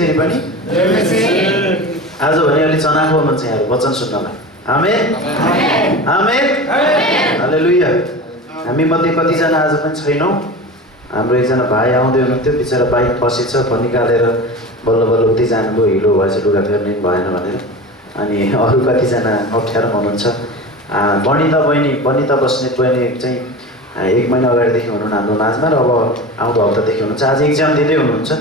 फेरि पनि आज भने अलि चनाखो हुनुहुन्छ यहाँहरू वचन सुन्नमा। आमेन आमेन हालेलुया। हामी मध्ये कतिजना आज पनि छैनौँ। हाम्रो एकजना भाइ आउँदै हुनुहुन्थ्यो, बिचरा बाइक फसेछ, निकालेर बल्ल बल्ल उतै जानुभयो, हिलो भएछ, लुगा फेर्ने भएन भनेर। अनि अरू कतिजना अप्ठ्यारोमा हुनुहुन्छ। बनिता बस्नेत बहिनी चाहिँ 1 महिना अगाडिदेखि हुनुहुन्न हाम्रो माझमा र अब आउँदो हप्तादेखि हुनुहुन्छ। आज इक्जाम दिँदै हुनुहुन्छ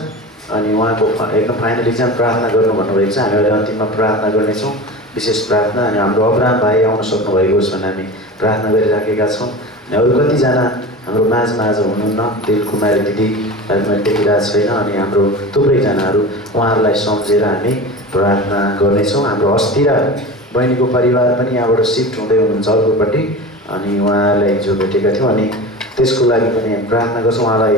अनि उहाँको एकदम फाइनल इक्जाम प्रार्थना गर्नु भन्नुभएको छ। हामी अहिले अन्तिममा प्रार्थना गर्नेछौँ, विशेष प्रार्थना। अनि हाम्रो अब्राहम भाइ आउन सक्नुभएको होस् भनेर हामी प्रार्थना गरिराखेका छौँ। अनि अरू कतिजना हाम्रो माझमा आज हुनुहुन्न, दिल कुमारी दिदी मैले देखिरहेको छैन। अनि हाम्रो थुप्रैजनाहरू उहाँहरूलाई सम्झेर हामी प्रार्थना गर्नेछौँ। हाम्रो अस्थिरा बहिनीको परिवार पनि यहाँबाट सिफ्ट हुँदै हुनुहुन्छ अर्कोपट्टि, अनि उहाँलाई हिजो भेटेका थियौँ। अनि त्यसको लागि पनि हामी प्रार्थना गर्छौँ। उहाँलाई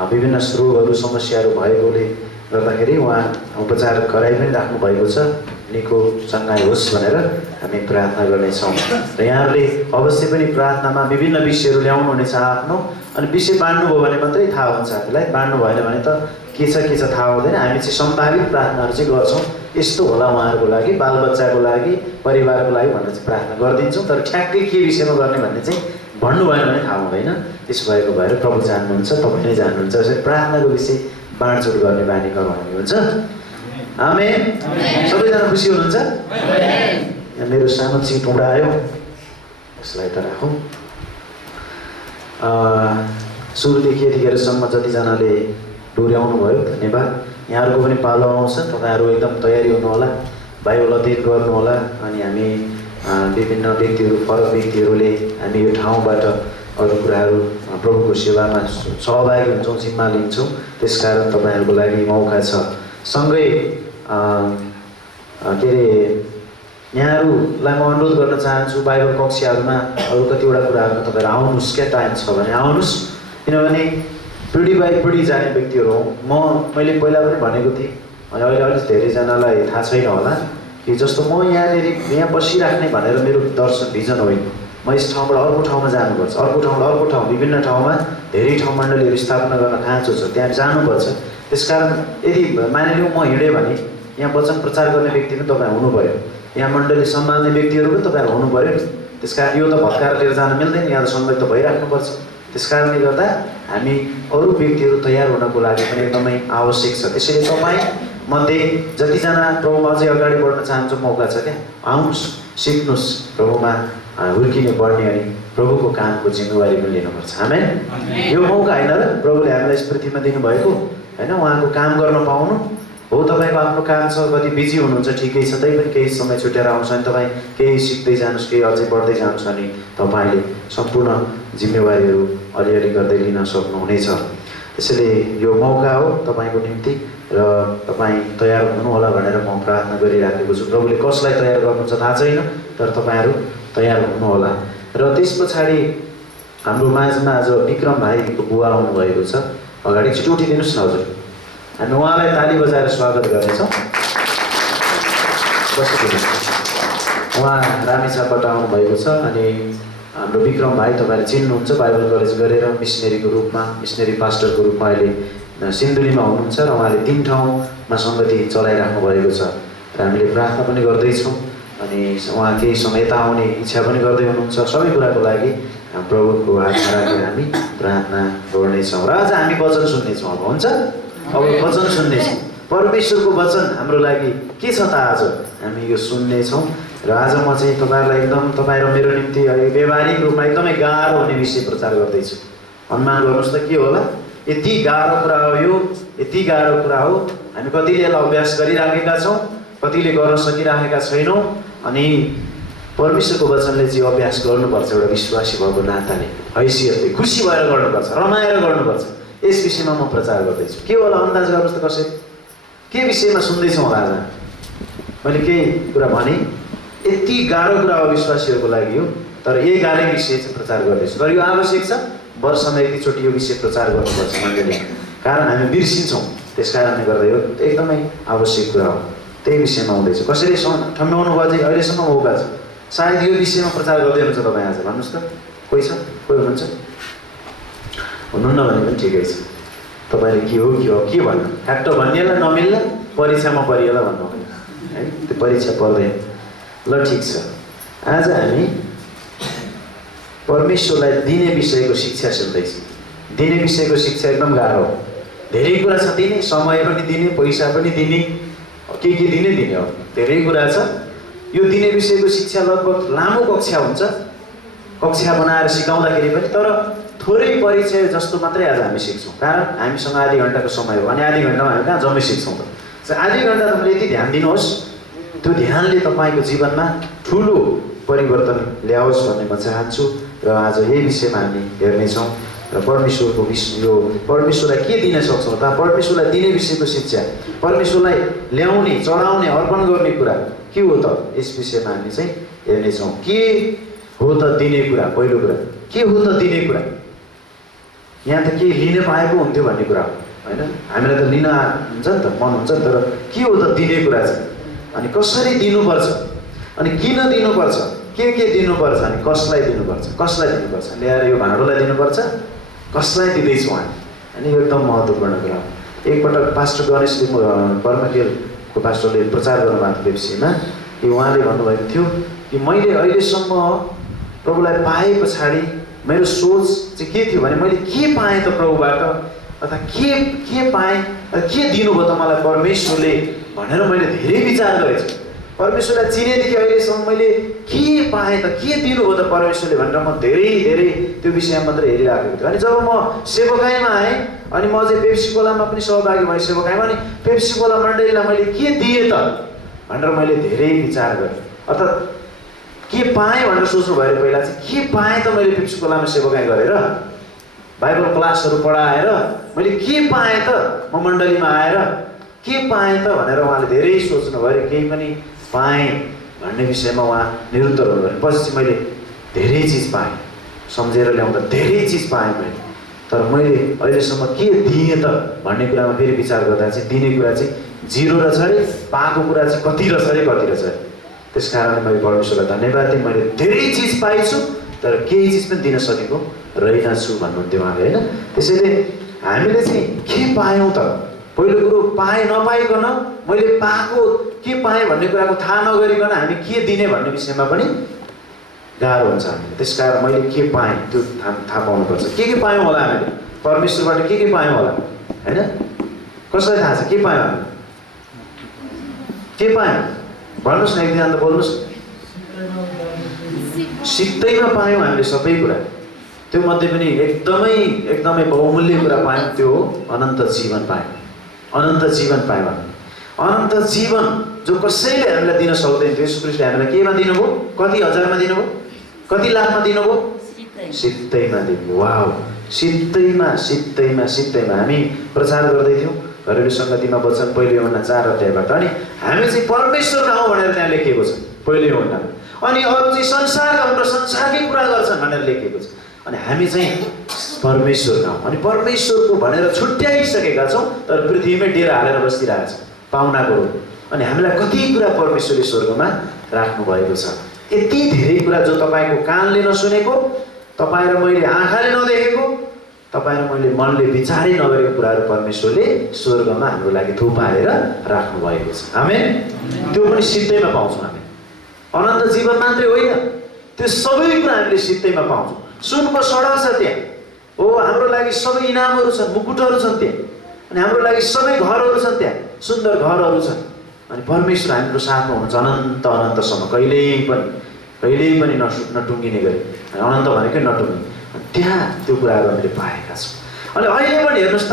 विभिन्न रोगहरू समस्याहरू भएकोले गर्दाखेरि उहाँ उपचार गराइ पनि राख्नु भएको छ, निको चङ्गाइ होस् भनेर हामी प्रार्थना गर्नेछौँ। र यहाँहरूले अवश्य पनि प्रार्थनामा विभिन्न विषयहरू ल्याउनुहुनेछ आफ्नो, अनि विषय बाँड्नुभयो भने मात्रै थाहा हुन्छ हामीलाई, बाँड्नु भएन भने त के छ थाहा हुँदैन। हामी चाहिँ सम्भावित प्रार्थनाहरू चाहिँ गर्छौँ, यस्तो होला उहाँहरूको लागि, बालबच्चाको लागि, परिवारको लागि भनेर चाहिँ प्रार्थना गरिदिन्छौँ। तर ठ्याक्कै के विषयमा गर्ने भन्ने चाहिँ भन्नु भएन भने थाहा हुँदैन। त्यसो भएको भएर प्रभु जान्नुहुन्छ, तपाईँ नै जान्नुहुन्छ। यसरी प्रार्थनाको विषय बाँडचुँड गर्ने बानी गरौँ हामी, हुन्छ? आमेन। सबैजना खुसी हुनुहुन्छ? मेरो सानो चिट उडायो, यसलाई त राखौँ। सुरुदेखि यतिखेरसम्म जतिजनाले डोर्याउनु भयो धन्यवाद। यहाँहरूको पनि पालो आउँछ, तपाईँहरू एकदम तयारी हुनुहोला, बाइबल अध्ययन गर्नुहोला। अनि हामी विभिन्न व्यक्तिहरू, फरक व्यक्तिहरूले हामी यो ठाउँबाट अरू कुराहरू प्रभुको सेवामा सहभागी हुन्छौँ, जिम्मा लिन्छौँ। त्यसकारण तपाईँहरूको लागि मौका छ। सँगै के अरे यहाँहरूलाई म अनुरोध गर्न चाहन्छु, बाइबल कक्षाहरूमा अरू कतिवटा कुराहरूमा तपाईँहरू आउनुहोस्, क्या टाइम छ भने आउनुहोस्। किनभने पिँढी बाई पिँढी जाने व्यक्तिहरू हौँ। मैले पहिला पनि भनेको थिएँ, अनि अहिले अलिक धेरैजनालाई थाहा छैन होला कि जस्तो म यहाँ बसिराख्ने भनेर मेरो दर्शन भिजन होइन। म यस ठाउँबाट अर्को ठाउँमा जानुपर्छ, अर्को ठाउँबाट अर्को ठाउँ, विभिन्न ठाउँमा धेरै ठाउँ मण्डलीहरू स्थापना गर्न खाँचो छ, त्यहाँ जानुपर्छ। त्यसकारण यदि मानिलिउँ म हिँडेँ भने यहाँ वचन प्रचार गर्ने व्यक्ति पनि तपाईँ हुनु पऱ्यो, यहाँ मण्डली सम्हाल्ने व्यक्तिहरू पनि तपाईँहरू हुनु पऱ्यो नि। त्यसकारण यो त भत्काएर लिएर जान मिल्दैन, यहाँ त सङ्गत त भइराख्नुपर्छ। त्यसकारणले गर्दा हामी अरू व्यक्तिहरू तयार हुनको लागि पनि एकदमै आवश्यक छ। त्यसैले तपाईँ मध्ये जतिजना प्रभुमा अझै अगाडि बढ्न चाहन्छ मौका छ क्या, आउनुहोस्, सिक्नुहोस्, प्रभुमा हुर्किने बढ्ने, अनि प्रभुको कामको जिम्मेवारी पनि लिनुपर्छ। आमेन। यो मौका होइन र प्रभुले हामीलाई यस पृथ्वीमा दिनुभएको होइन, उहाँको काम गर्न पाउनु हो। तपाईँको आफ्नो काम छ, कति बिजी हुनुहुन्छ, ठिकै छ, तैपनि केही समय छुटेर आउँछ भने तपाईँ केही सिक्दै जानुहोस्, केही अझै बढ्दै जानुहोस्, अनि तपाईँले सम्पूर्ण जिम्मेवारीहरू अलिअलि गर्दै लिन सक्नुहुनेछ। त्यसैले यो मौका हो तपाईँको निम्ति, र तपाईँ तयार हुनुहोला भनेर म प्रार्थना गरिराखेको छु। प्रभुले कसलाई तयार गर्नुहुन्छ थाहा छैन, तर तपाईँहरू तयार हुनुहोला। र त्यस पछाडि हाम्रो माझमा आज विक्रम भाइको बुवा आउनुभएको छ, अगाडि छिटो उठिदिनुहोस् न हजुर। हामी उहाँलाई ताली बजाएर स्वागत गर्नेछौँ। उहाँ रामेछापबाट आउनुभएको छ। अनि हाम्रो विक्रम भाइ तपाईँले चिन्नुहुन्छ, बाइबल कलेज गरेर मिसनरीको रूपमा, मिसनरी पास्टरको रूपमा अहिले सिन्धुलीमा हुनुहुन्छ, र उहाँले 3 ठाउँमा सङ्गति चलाइराख्नु भएको छ। र हामीले प्रार्थना पनि गर्दैछौँ, अनि उहाँ केही समय यता आउने इच्छा पनि गर्दै हुनुहुन्छ। सबै कुराको लागि प्रभुको हातमा राखेर हामी प्रार्थना गर्नेछौँ। र आज हामी वचन सुन्नेछौँ। अब हुन्छ, अब वचन सुन्नेछौँ। परमेश्वरको वचन हाम्रो लागि के छ त आज हामी यो सुन्नेछौँ। र आज म चाहिँ तपाईँहरूलाई एकदम, तपाईँ र मेरो निम्ति व्यवहारिक रूपमा एकदमै गाह्रो हुने विषय प्रचार गर्दैछु। अनुमान गर्नुहोस् त के होला? यति गाह्रो कुरा हो यो, यति गाह्रो कुरा हो। हामी कतिले यसलाई अभ्यास गरिराखेका छौँ, कतिले गर्न सकिराखेका छैनौँ। अनि परमेश्वरको वचनले चाहिँ अभ्यास गर्नुपर्छ, एउटा विश्वासी भएको नाताले, हैसियतले खुसी भएर गर्नुपर्छ, रमाएर गर्नुपर्छ। यस विषयमा म प्रचार गर्दैछु। के होला अन्दाज गर्नुहोस् त कसरी के विषयमा सुन्दैछौँ होला आज? मैले केही कुरा भने, यति गाह्रो कुरा हो विश्वासीहरूको लागि हो, तर यही गाह्रो विषय चाहिँ प्रचार गर्दैछु। तर यो आवश्यक छ, वर्षमा एकचोटि यो विषय प्रचार गर्नुपर्छ मण्डली, कारण हामी बिर्सिन्छौँ। त्यस कारणले गर्दा यो एकदमै आवश्यक कुरा हो। त्यही विषयमा आउँदैछु। कसरी ठम्ब्याउनु भयो चाहिँ अहिलेसम्म मौका छ। सायद यो विषयमा प्रचार गर्दै हुनुहुन्छ तपाईँ आज, भन्नुहोस् त कोही छ? कोही हुनुहुन्छ? हुनुहुन्न भने पनि ठिकै छ। तपाईँले के हो के भन्नु, ठ्याक्क भन्नेलाई नमिल्ला परीक्षामा परिएला भन्नु है, त्यो परीक्षा पर्दैन। ल ठिक छ, आज हामी परमेश्वरलाई दिने विषयको शिक्षा सुन्दैछौँ। दिने विषयको शिक्षा एकदम गाह्रो हो, धेरै कुरा छ दिने, समय पनि दिने, पैसा पनि दिने, के दिने हो, धेरै कुरा छ। यो दिने विषयको शिक्षा लगभग लामो कक्षा हुन्छ, कक्षा बनाएर सिकाउँदाखेरि पनि, तर थोरै परिचय जस्तो मात्रै आज हामी सिक्छौँ। कारण हामीसँग आधी घन्टाको समय हो, अनि आधी घन्टामा हामी कहाँ जम्मै सिक्छौँ त। आधी घन्टा तपाईँले यति ध्यान दिनुहोस्, त्यो ध्यानले तपाईँको जीवनमा ठुलो परिवर्तन ल्याओस् भन्ने म चाहन्छु। र आज यही विषयमा हामी हेर्नेछौँ र परमेश्वरको यो परमेश्वरलाई के दिन सक्छौँ त, परमेश्वरलाई दिने विषयको शिक्षा, परमेश्वरलाई ल्याउने, चढाउने, अर्पण गर्ने कुरा के हो त, यस विषयमा हामी चाहिँ हेर्नेछौँ। के हो त दिने कुरा? पहिलो कुरा के हो त दिने कुरा? यहाँ त के लिन पाएको हुन्थ्यो भन्ने कुरा हो होइन, हामीलाई त लिन हुन्छ नि त, मन हुन्छ नि, तर के हो त दिने कुरा चाहिँ? अनि कसरी दिनुपर्छ, अनि किन दिनुपर्छ, के दिनुपर्छ, अनि कसलाई दिनुपर्छ, ल्याएर यो भाँडोलाई दिनुपर्छ, कसलाई दिँदैछौँ हामी, अनि यो एकदम महत्त्वपूर्ण कुरा हो। एकपटक पास्टर गणेशले पर्मकेलको पास्टरले प्रचार गर्नुभएको थियो बेपसीमा, कि उहाँले भन्नुभएको थियो कि मैले अहिलेसम्म प्रभुलाई पाए पछाडि मेरो सोच चाहिँ के थियो भने मैले के पाएँ त प्रभुबाट, अथवा के पाएँ, के दिनुभयो त मलाई परमेश्वरले भनेर मैले धेरै विचार गरेको छु। परमेश्वरलाई चिनेदेखि अहिलेसम्म मैले के पाएँ त, के दिनुभयो त परमेश्वरले भनेर म धेरै त्यो विषयमा मात्रै हेरिरहेको थिएँ। अनि जब म सेवकाईमा आएँ, अनि म चाहिँ पेप्सी कोलामा पनि सहभागी भएँ सेवकाईमा, अनि पेप्सी कोला मण्डलीलाई मैले के दिएँ त भनेर मैले धेरै विचार गरेँ। अर्थात् के पाएँ भनेर सोच्नु भयो पहिला चाहिँ, के पाएँ त मैले पेप्सी कोलामा सेवकाई गरेर, बाइबल क्लासहरू पढाएर मैले के पाएँ त, म मण्डलीमा आएर के पाएँ त भनेर उहाँले धेरै सोच्नुभयो। केही पनि पाएँ भन्ने विषयमा उहाँ निरुत्तर हुनुभयो। पछि चाहिँ मैले धेरै चिज पाएँ, सम्झेर ल्याउँदा धेरै चिज पाएँ मैले, तर मैले अहिलेसम्म के दिएँ त भन्ने कुरामा फेरि विचार गर्दा चाहिँ दिने कुरा चाहिँ 0 रहेछ अरे, पाएको कुरा चाहिँ कति रहेछ अरे। त्यस कारणले मैले परमेश्वरलाई धन्यवाद दिएँ, मैले धेरै चिज पाइछु तर केही चिज पनि दिन सकेको रहेनछु भन्नुहुन्थ्यो उहाँले होइन। त्यसैले हामीले चाहिँ के पायौँ त, पहिलो कुरो पाएँ नपाइकन मैले पाएको के पाएँ भन्ने कुराको थाहा नगरिकन हामी के दिने भन्ने विषयमा पनि गाह्रो हुन्छ। त्यस कारण मैले के पाएँ त्यो थाहा पाउनुपर्छ। के पायौँ होला हामीले परमेश्वरबाट, के पायौँ होला होइन, कसलाई थाहा छ के पायौँ हामी, के पायौँ भन्नुहोस् न, एकदिन अन्त बोल्नुहोस्। सित्तैमा पायौँ हामीले सबै कुरा, त्यो मध्ये पनि एकदमै बहुमूल्य कुरा पायौँ, त्यो हो अनन्त जीवन पायौँ। अनन्त जीवन पायौँ, अनन्त जीवन जो कसैले हामीलाई दिन सक्दैन थियो, यीशु ख्रीष्टले हामीलाई केमा दिनुभयो, कति हजारमा दिनुभयो, कति लाखमा दिनुभयो, सित्तैमा दिनुभयो। वाउ, सित्तैमा हामी प्रचार गर्दै थियौँ घरेलु सङ्गतिमा वचन पहिलो यूहन्ना 4 अध्यायबाट, अनि हामी चाहिँ परमेश्वरका हौँ भनेर त्यहाँ लेखिएको छ पहिलो यूहन्नामा, अनि अरू चाहिँ संसारका हुन् र संसारकै कुरा गर्छन् भनेर लेखिएको छ। अनि हामी चाहिँ परमेश्वरका हौँ, अनि परमेश्वरको भनेर छुट्याइसकेका छौँ, तर पृथ्वीमै डेरा हालेर बसिरहेका छौँ पाहुनाको रूप। अनि हामीलाई कति कुरा परमेश्वरले स्वर्गमा राख्नु भएको छ, यति धेरै कुरा जो तपाईँको कानले नसुनेको, तपाईँ र मैले आँखाले नदेखेको, तपाईँ र मैले मनले विचारै नगरेको कुराहरू परमेश्वरले स्वर्गमा हाम्रो लागि थुपारेर राख्नु भएको छ। आमेन। त्यो पनि सित्तैमा पाउँछौँ हामी। अनन्त जीवन मात्रै होइन, त्यो सबै कुरा हामीले सित्तैमा पाउँछौँ। सुनको सडक छ त्यहाँ, हो हाम्रो लागि सबै इनामहरू छन्, मुकुटहरू छन् त्यहाँ, अनि हाम्रो लागि सबै घरहरू छन् त्यहाँ, सुन्दर घरहरू छन्। अनि परमेश्वर हाम्रो साथमा हुनुहुन्छ अनन्तसम्म, कहिल्यै पनि नटुङ्गिने गरी, अनन्त भनेकै नटुङ्गिने। त्यहाँ त्यो कुराहरू हामीले पाएका छौँ। अनि अहिले पनि हेर्नुहोस् त,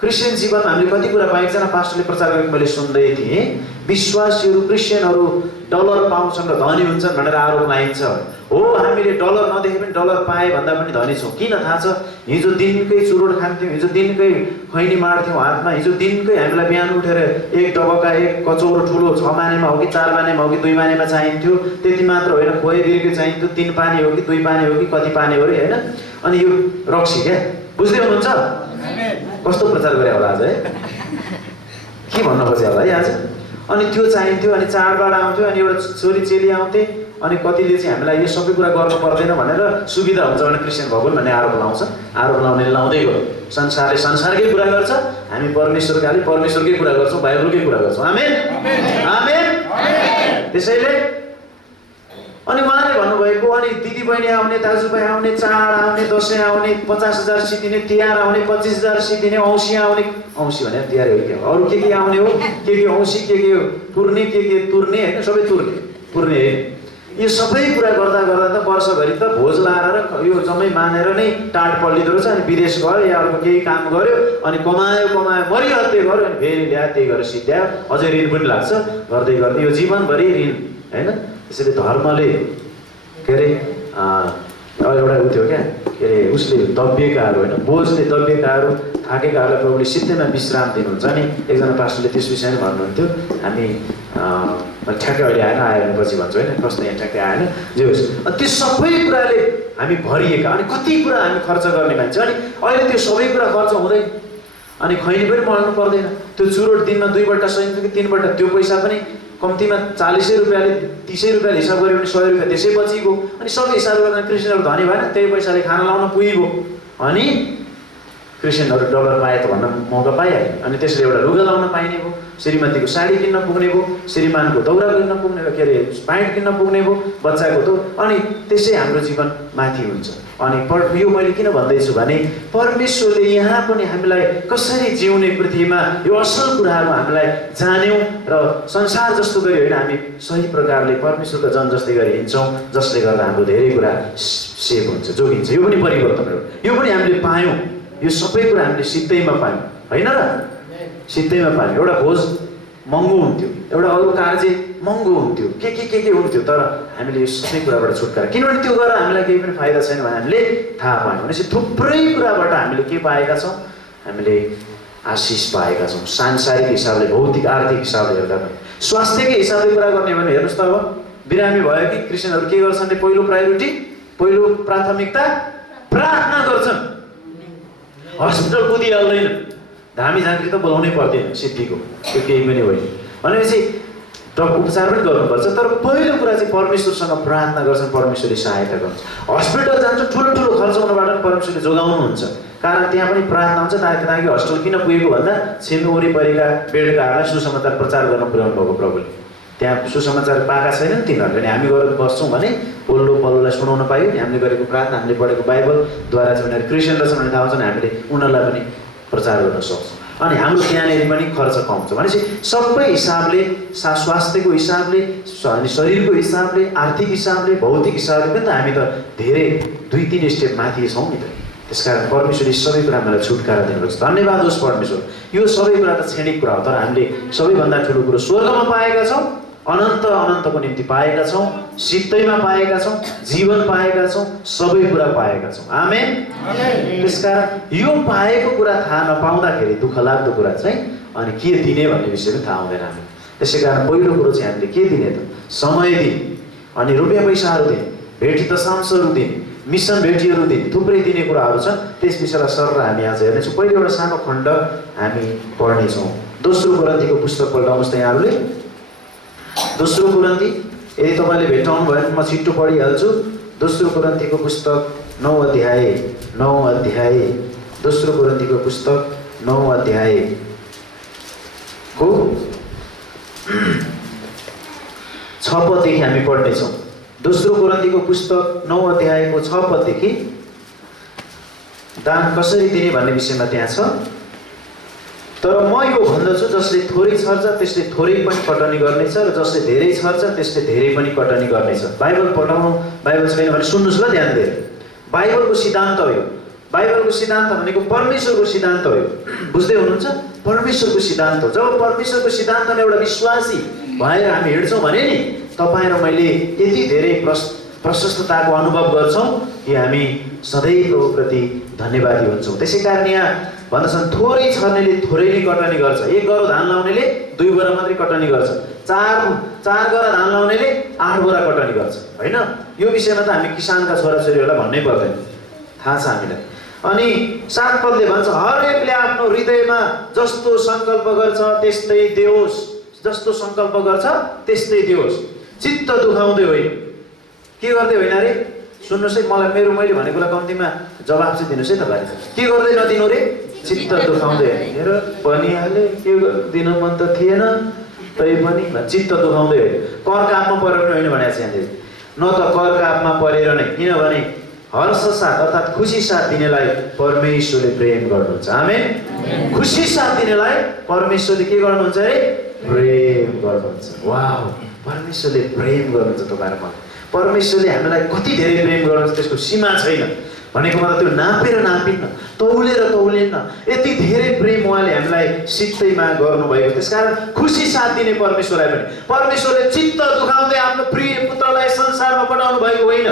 क्रिस्चियन जीवनमा हामीले कति कुरा पाएका छन्। पास्टरले प्रचार गरेको मैले सुन्दै थिएँ, विश्वासीहरू क्रिस्चियनहरू डलर पाउँछन् र धनी हुन्छन् भनेर आरोप लाइन्छ। हो, हामीले डलर नदेखे पनि डलर पाए भन्दा पनि धनी छौँ। किन थाहा छ? हिजो दिनकै चुरोट खान्थ्यौँ, हिजो दिनकै खैनी माड्थ्यौँ हातमा, हिजो दिनकै हामीलाई बिहान उठेर एक डबका एक कचौरो ठुलो 6 मानेमा हो कि 4 मानेमा हो कि 2 मानेमा चाहिन्थ्यो। त्यति मात्र होइन, खोए बिर्के चाहिन्थ्यो, 3 पानी हो कि 2 पानी हो कि कति पानी हो अरे होइन। अनि यो रक्सी क्या, बुझ्दै हुनुहुन्छ कस्तो प्रचार गरे होला आज है, के भन्न खोजे होला है आज। अनि त्यो चाहिन्थ्यो, अनि चाडबाड आउँथ्यो, अनि एउटा छोरी चेली आउँथे, अनि कतिले चाहिँ हामीलाई यो सबै कुरा गर्नु पर्दैन भनेर सुविधा हुन्छ भने क्रिस्चियन भएको भन्ने आरोप लाउँछ। आरोप लाउनेले लाउँदै गयो, संसारले संसारकै कुरा गर्छ, हामी परमेश्वरकै कुरा गर्छौँ, बाइबलकै कुरा गर्छौँ। आमेन आमेन। त्यसैले अनि उहाँले भन्नुभएको अनि दिदीबहिनी आउने, दाजुभाइ आउने, चाड आउने, दसैँ आउने, 50,000 सिद्धिने, तिहार आउने, 25,000 सिद्धिने, औँसी आउने, औँसी भने तिहार हो क्या, अरू के आउने हो, के औँसी, के पुर्ने, के तुर्ने होइन, सबै पुर्ने होइन। यो सबै कुरा गर्दा त वर्षभरि त भोज लाएर र यो जम्मै मानेर नै टाढ पल्लिँदो रहेछ। अनि विदेश गयो या अर्को केही काम गर्यो अनि कमायो मरिहत्ते गर्यो अनि फेरि ल्यायो, त्यही गरेर सिद्ध्यायो, अझै ऋण पनि लाग्छ गर्दै गर्दै यो जीवनभरि ऋण होइन। त्यसैले धर्मले के अरे एउटा उ थियो क्या, के अरे उसले दबिएकाहरू होइन, बोझले दबिएकाहरू, थाकेकाहरूलाई प्रभुले सिद्धैमा विश्राम दिनुहुन्छ नि। एकजना पास्टरले त्यस विषयमा भन्नुहुन्थ्यो, हामी ठ्याक्कै अहिले आयो भने पछि भन्छु होइन, कस्तो यहाँ ठ्याक्कै आएन जे होस्। त्यो सबै कुराले हामी भरिएका, अनि कति कुरा हामी खर्च गर्ने मान्छे, अनि अहिले त्यो सबै कुरा खर्च हुँदैन, अनि खैनी पनि मर्नु पर्दैन। त्यो चुरोट दिनमा 2 बट्टा सहिन्छ कि 3 बट्टा, त्यो पैसा पनि कम्तीमा 40 रुपियाँले 30 रुपियाँले हिसाब गऱ्यो भने 100 रुपियाँ त्यसै बचिगयो। अनि सबै हिसाब गर्दा क्रिस्चियनहरू धनी भएन, त्यही पैसाले खाना लाउन पुगिगयो। अनि क्रिस्चियनहरू डलर पाए त भन्न मौका पाइहाल्यो। अनि त्यसले एउटा लुगा लाउन पाइने भयो, श्रीमतीको साडी किन्न पुग्ने भयो, श्रीमानको दौरा किन्न पुग्ने भयो, के अरे प्यान्ट किन्न पुग्ने भयो, बच्चाको त। अनि त्यसै हाम्रो जीवन माथि हुन्छ। अनि यो मैले किन भन्दैछु भने परमेश्वरले यहाँ पनि हामीलाई कसरी जिउने, पृथ्वीमा यो असल कुराहरू हामीलाई जान्यौँ र संसार जस्तो गरी होइन, हामी सही प्रकारले परमेश्वरको जन जस्तै गरी हिँड्छौँ, जसले गर्दा हाम्रो धेरै कुरा सेभ हुन्छ, जोगिन्छ। यो पनि परिवर्तन हो, यो पनि हामीले पायौँ, यो सबै कुरा हामीले सिद्धैमा पायौँ होइन र, सिद्धैमा पायौँ। एउटा भोज महँगो हुन्थ्यो, एउटा अरू कार्य महँगो हुन्थ्यो, के हुन्थ्यो, तर हामीले यो सबै कुराबाट छुटकारा, किनभने त्यो गरेर हामीलाई केही पनि फाइदा छैन भने हामीले थाहा पायौँ। भनेपछि थुप्रै कुराबाट हामीले के पाएका छौँ, हामीले आशिष पाएका छौँ, सांसारिक हिसाबले, भौतिक आर्थिक हिसाबले हेर्दा पनि। स्वास्थ्यकै हिसाबले कुरा गर्ने भने हेर्नुहोस् त, अब बिरामी भयो कि क्रिस्चियनहरू के गर्छन्, पहिलो प्रायोरिटी, पहिलो प्राथमिकता प्रार्थना गर्छन्, हस्पिटल कुदिहाल्दैन, धामी झाँक्री त बोलाउनै पर्दैन सिद्धिको, त्यो केही पनि होइन। भनेपछि उपचार पनि गर्नुपर्छ, तर पहिलो कुरा चाहिँ परमेश्वरसँग प्रार्थना गर्छन्, परमेश्वरले सहायता गर्छ। हस्पिटल जान्छ, ठुलो खर्च हुनबाट पनि परमेश्वरले जोगाउनुहुन्छ, कारण त्यहाँ पनि प्रार्थना हुन्छ। ताकि हस्पिटल किन पुगेको भन्दा छिमेकी वरिपरिका बेडकाहरूलाई सुसमाचार प्रचार गर्न पुर्याउनु भएको प्रभुले। त्यहाँ सुसमाचार पाएका छैनन् तिनीहरूले, अनि हामी गएर बस्छौँ भने पल्लोलाई सुनाउन पायो नि, हामीले गरेको प्रार्थना, हामीले पढेको बाइबलद्वारा चाहिँ उनीहरू क्रिस्चियन रहेछन् भने थाहा हुन्छ नि, हामीले उनीहरूलाई पनि प्रचार गर्न सक्छौँ। अनि हाम्रो त्यहाँनिर पनि खर्च कम छ। भनेपछि सबै हिसाबले, स्वास्थ्यको हिसाबले, अनि शरीरको हिसाबले, आर्थिक हिसाबले, भौतिक हिसाबले पनि त हामी त धेरै 2-3 स्टेप माथि छौँ नि त। त्यसकारण परमेश्वरले सबै कुरा हामीलाई छुटकारा दिनुभएको छ, धन्यवाद होस् परमेश्वर। यो सबै कुरा त क्षणिक कुरा हो, तर हामीले सबैभन्दा ठुलो कुरो स्वर्गमा पाएका छौँ, अनन्तको निम्ति पाएका छौँ, सिद्धैमा पाएका छौँ, जीवन पाएका छौँ, सबै कुरा पाएका छौँ। आमेन। त्यसकारण यो पाएको कुरा थाहा नपाउँदाखेरि दुःख लाग्दो कुरा चाहिँ अनि के दिने भन्ने विषय पनि थाहा हुँदैन हामी। त्यसै कारण पहिलो कुरो चाहिँ हामीले के दिने त, समय दिने, अनि रुपियाँ पैसाहरू दिने, भेटी दशांशहरू दिने, मिसन भेटीहरू दिने, थुप्रै दिने कुराहरू छन्। त्यस विषयलाई सर हामी आज हेर्नेछौँ। पहिले एउटा सानो खण्ड हामी पढ्नेछौँ, दोस्रो कोरिन्थीको पुस्तक पल्टाउनुहोस् त यहाँहरूले। दोस्रो कोरिन्थी, यदि तपाईँले भेटाउनु भयो भने म छिट्टो पढिहाल्छु। दोस्रो कोरिन्थीको पुस्तक 9 अध्याय, दोस्रो कोरिन्थीको पुस्तक 9 अध्यायको 6 पददेखि हामी पढ्नेछौँ। दोस्रो कोरिन्थीको पुस्तक 9 अध्यायको 6 पददेखि दान कसरी दिने भन्ने विषयमा त्यहाँ छ। तर म यो भन्दछु, जसले थोरै छर्छ त्यसले थोरै पनि कटनी गर्नेछ, र जसले धेरै छर्छ त्यसले धेरै पनि कटनी गर्नेछ। बाइबल पढाउनु, बाइबल छैन भने सुन्नुहोस् ल ध्यान दिएर। बाइबलको सिद्धान्त हो यो। बाइबलको सिद्धान्त भनेको परमेश्वरको सिद्धान्त हो यो, बुझ्दै हुनुहुन्छ? परमेश्वरको सिद्धान्त हो। जब परमेश्वरको सिद्धान्तमा एउटा विश्वासी भएर हामी हिँड्छौँ भने नि तपाईँ र मैले यति धेरै प्रशस्तताको अनुभव गर्छौँ कि हामी सधैँ प्रभुप्रति धन्यवादी हुन्छौँ। त्यसै कारण यहाँ भन्दछन्, थोरै छर्नेले थोरै नै कटनी गर्छ, 1 गरो धान लाउनेले 2 बोरा मात्रै कटनी गर्छ, 4 गरा धान लाउनेले 8 बोरा कटनी गर्छ, होइन? यो विषयमा त हामी किसानका छोराछोरीहरूलाई भन्नै पर्दैन, थाहा छ हामीलाई। अनि 7 पदले भन्छ, हरेकले आफ्नो हृदयमा जस्तो सङ्कल्प गर्छ त्यस्तै देओस्, जस्तो सङ्कल्प गर्छ त्यस्तै देओस्, चित्त दुखाउँदै होइन। के गर्दै होइन अरे? सुन्नुहोस् है, मैले भनेकोलाई कम्तीमा जवाब चाहिँ दिनुहोस् है तपाईँले। के गर्दै नदिनु रे? चित्त दुखाउँदै हेर भनिहाले के दिन मन त थिएन तै पनि चित्त दुखाउँदै कर कापमा परेर पनि होइन भनेको छ यहाँनिर न त कर कापमा परेर नै किनभने हर्ष साथ अर्थात् खुसी साथ दिनेलाई परमेश्वरले प्रेम गर्नुहुन्छ आमेन खुसी साथ दिनेलाई परमेश्वरले के गर्नुहुन्छ अरे प्रेम गर्नुहुन्छ वाह परमेश्वरले प्रेम गर्नुहुन्छ तपाईहरुमा परमेश्वरले हामीलाई कति धेरै प्रेम गर्नुहुन्छ त्यसको सीमा छैन भनेको मतलब त्यो नापेर नापिन्न तौलेर तौलिन्न यति धेरै प्रेम उहाँले हामीलाई सित्तैमा गर्नुभएको त्यसकारण खुसी साथ दिने परमेश्वरलाई पनि परमेश्वरले चित्त दुखाउँदै आफ्नो प्रिय पुत्रलाई संसारमा पठाउनु भएको होइन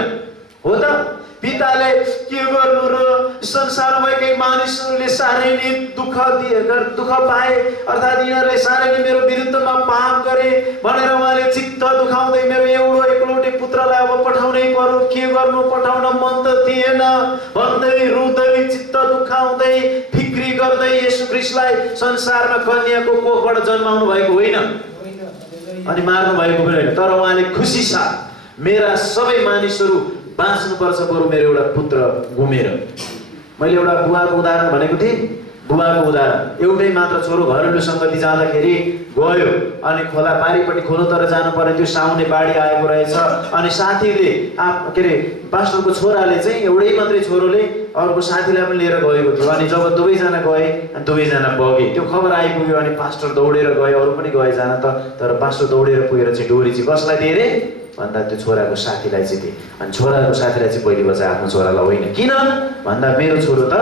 हो त पिताले के गर्नु र संसारमा भएकै मानिसहरूले साह्रै नै दुःख पाए अर्थात् यिनीहरूले साह्रै नै मेरो विरुद्धमा पाप गरे भनेर उहाँले चित्त दुखाउँदै मेरो एउटा एकलौटे पुत्रलाई अब पठाउनै पर्यो के गर्नु पठाउन मन त थिएन भन्दै रुँदै चित्त दुखाउँदै फिक्री गर्दै येशू ख्रीष्टलाई संसारमा कन्याको कोखबाट जन्माउनु भएको होइन अनि मार्नु भएको पनि होइन तर उहाँले खुसी साथ मेरा सबै मानिसहरू बाँच्नुपर्छ बरु मेरो एउटा पुत्र गुमेर मैले एउटा बुवाको उदाहरण भनेको थिएँ बुबाको उदाहरण एउटै मात्र छोरो घरेलु सङ्गति जाँदाखेरि गयो अनि खोला पारिपट्टि खोलो तर जानु पर्ने त्यो साउने बाढी आएको रहेछ अनि साथीले के अरे पास्टरको छोराले चाहिँ एउटै मात्रै छोरोले अर्को साथीलाई पनि लिएर गएको थियो अनि जब दुवैजना गए अनि दुवैजना बगे त्यो खबर आइपुग्यो अनि पास्टर दौडेर गए अरू पनि गए जान त तर पास्टर दौडेर पुगेर चाहिँ डोरी चाहिँ कसलाई दिए रे भन्दा त्यो छोराको साथीलाई चाहिँ दिए अनि छोराको साथीलाई चाहिँ पहिले बच्चा आफ्नो छोरालाई होइन किन भन्दा मेरो छोरो त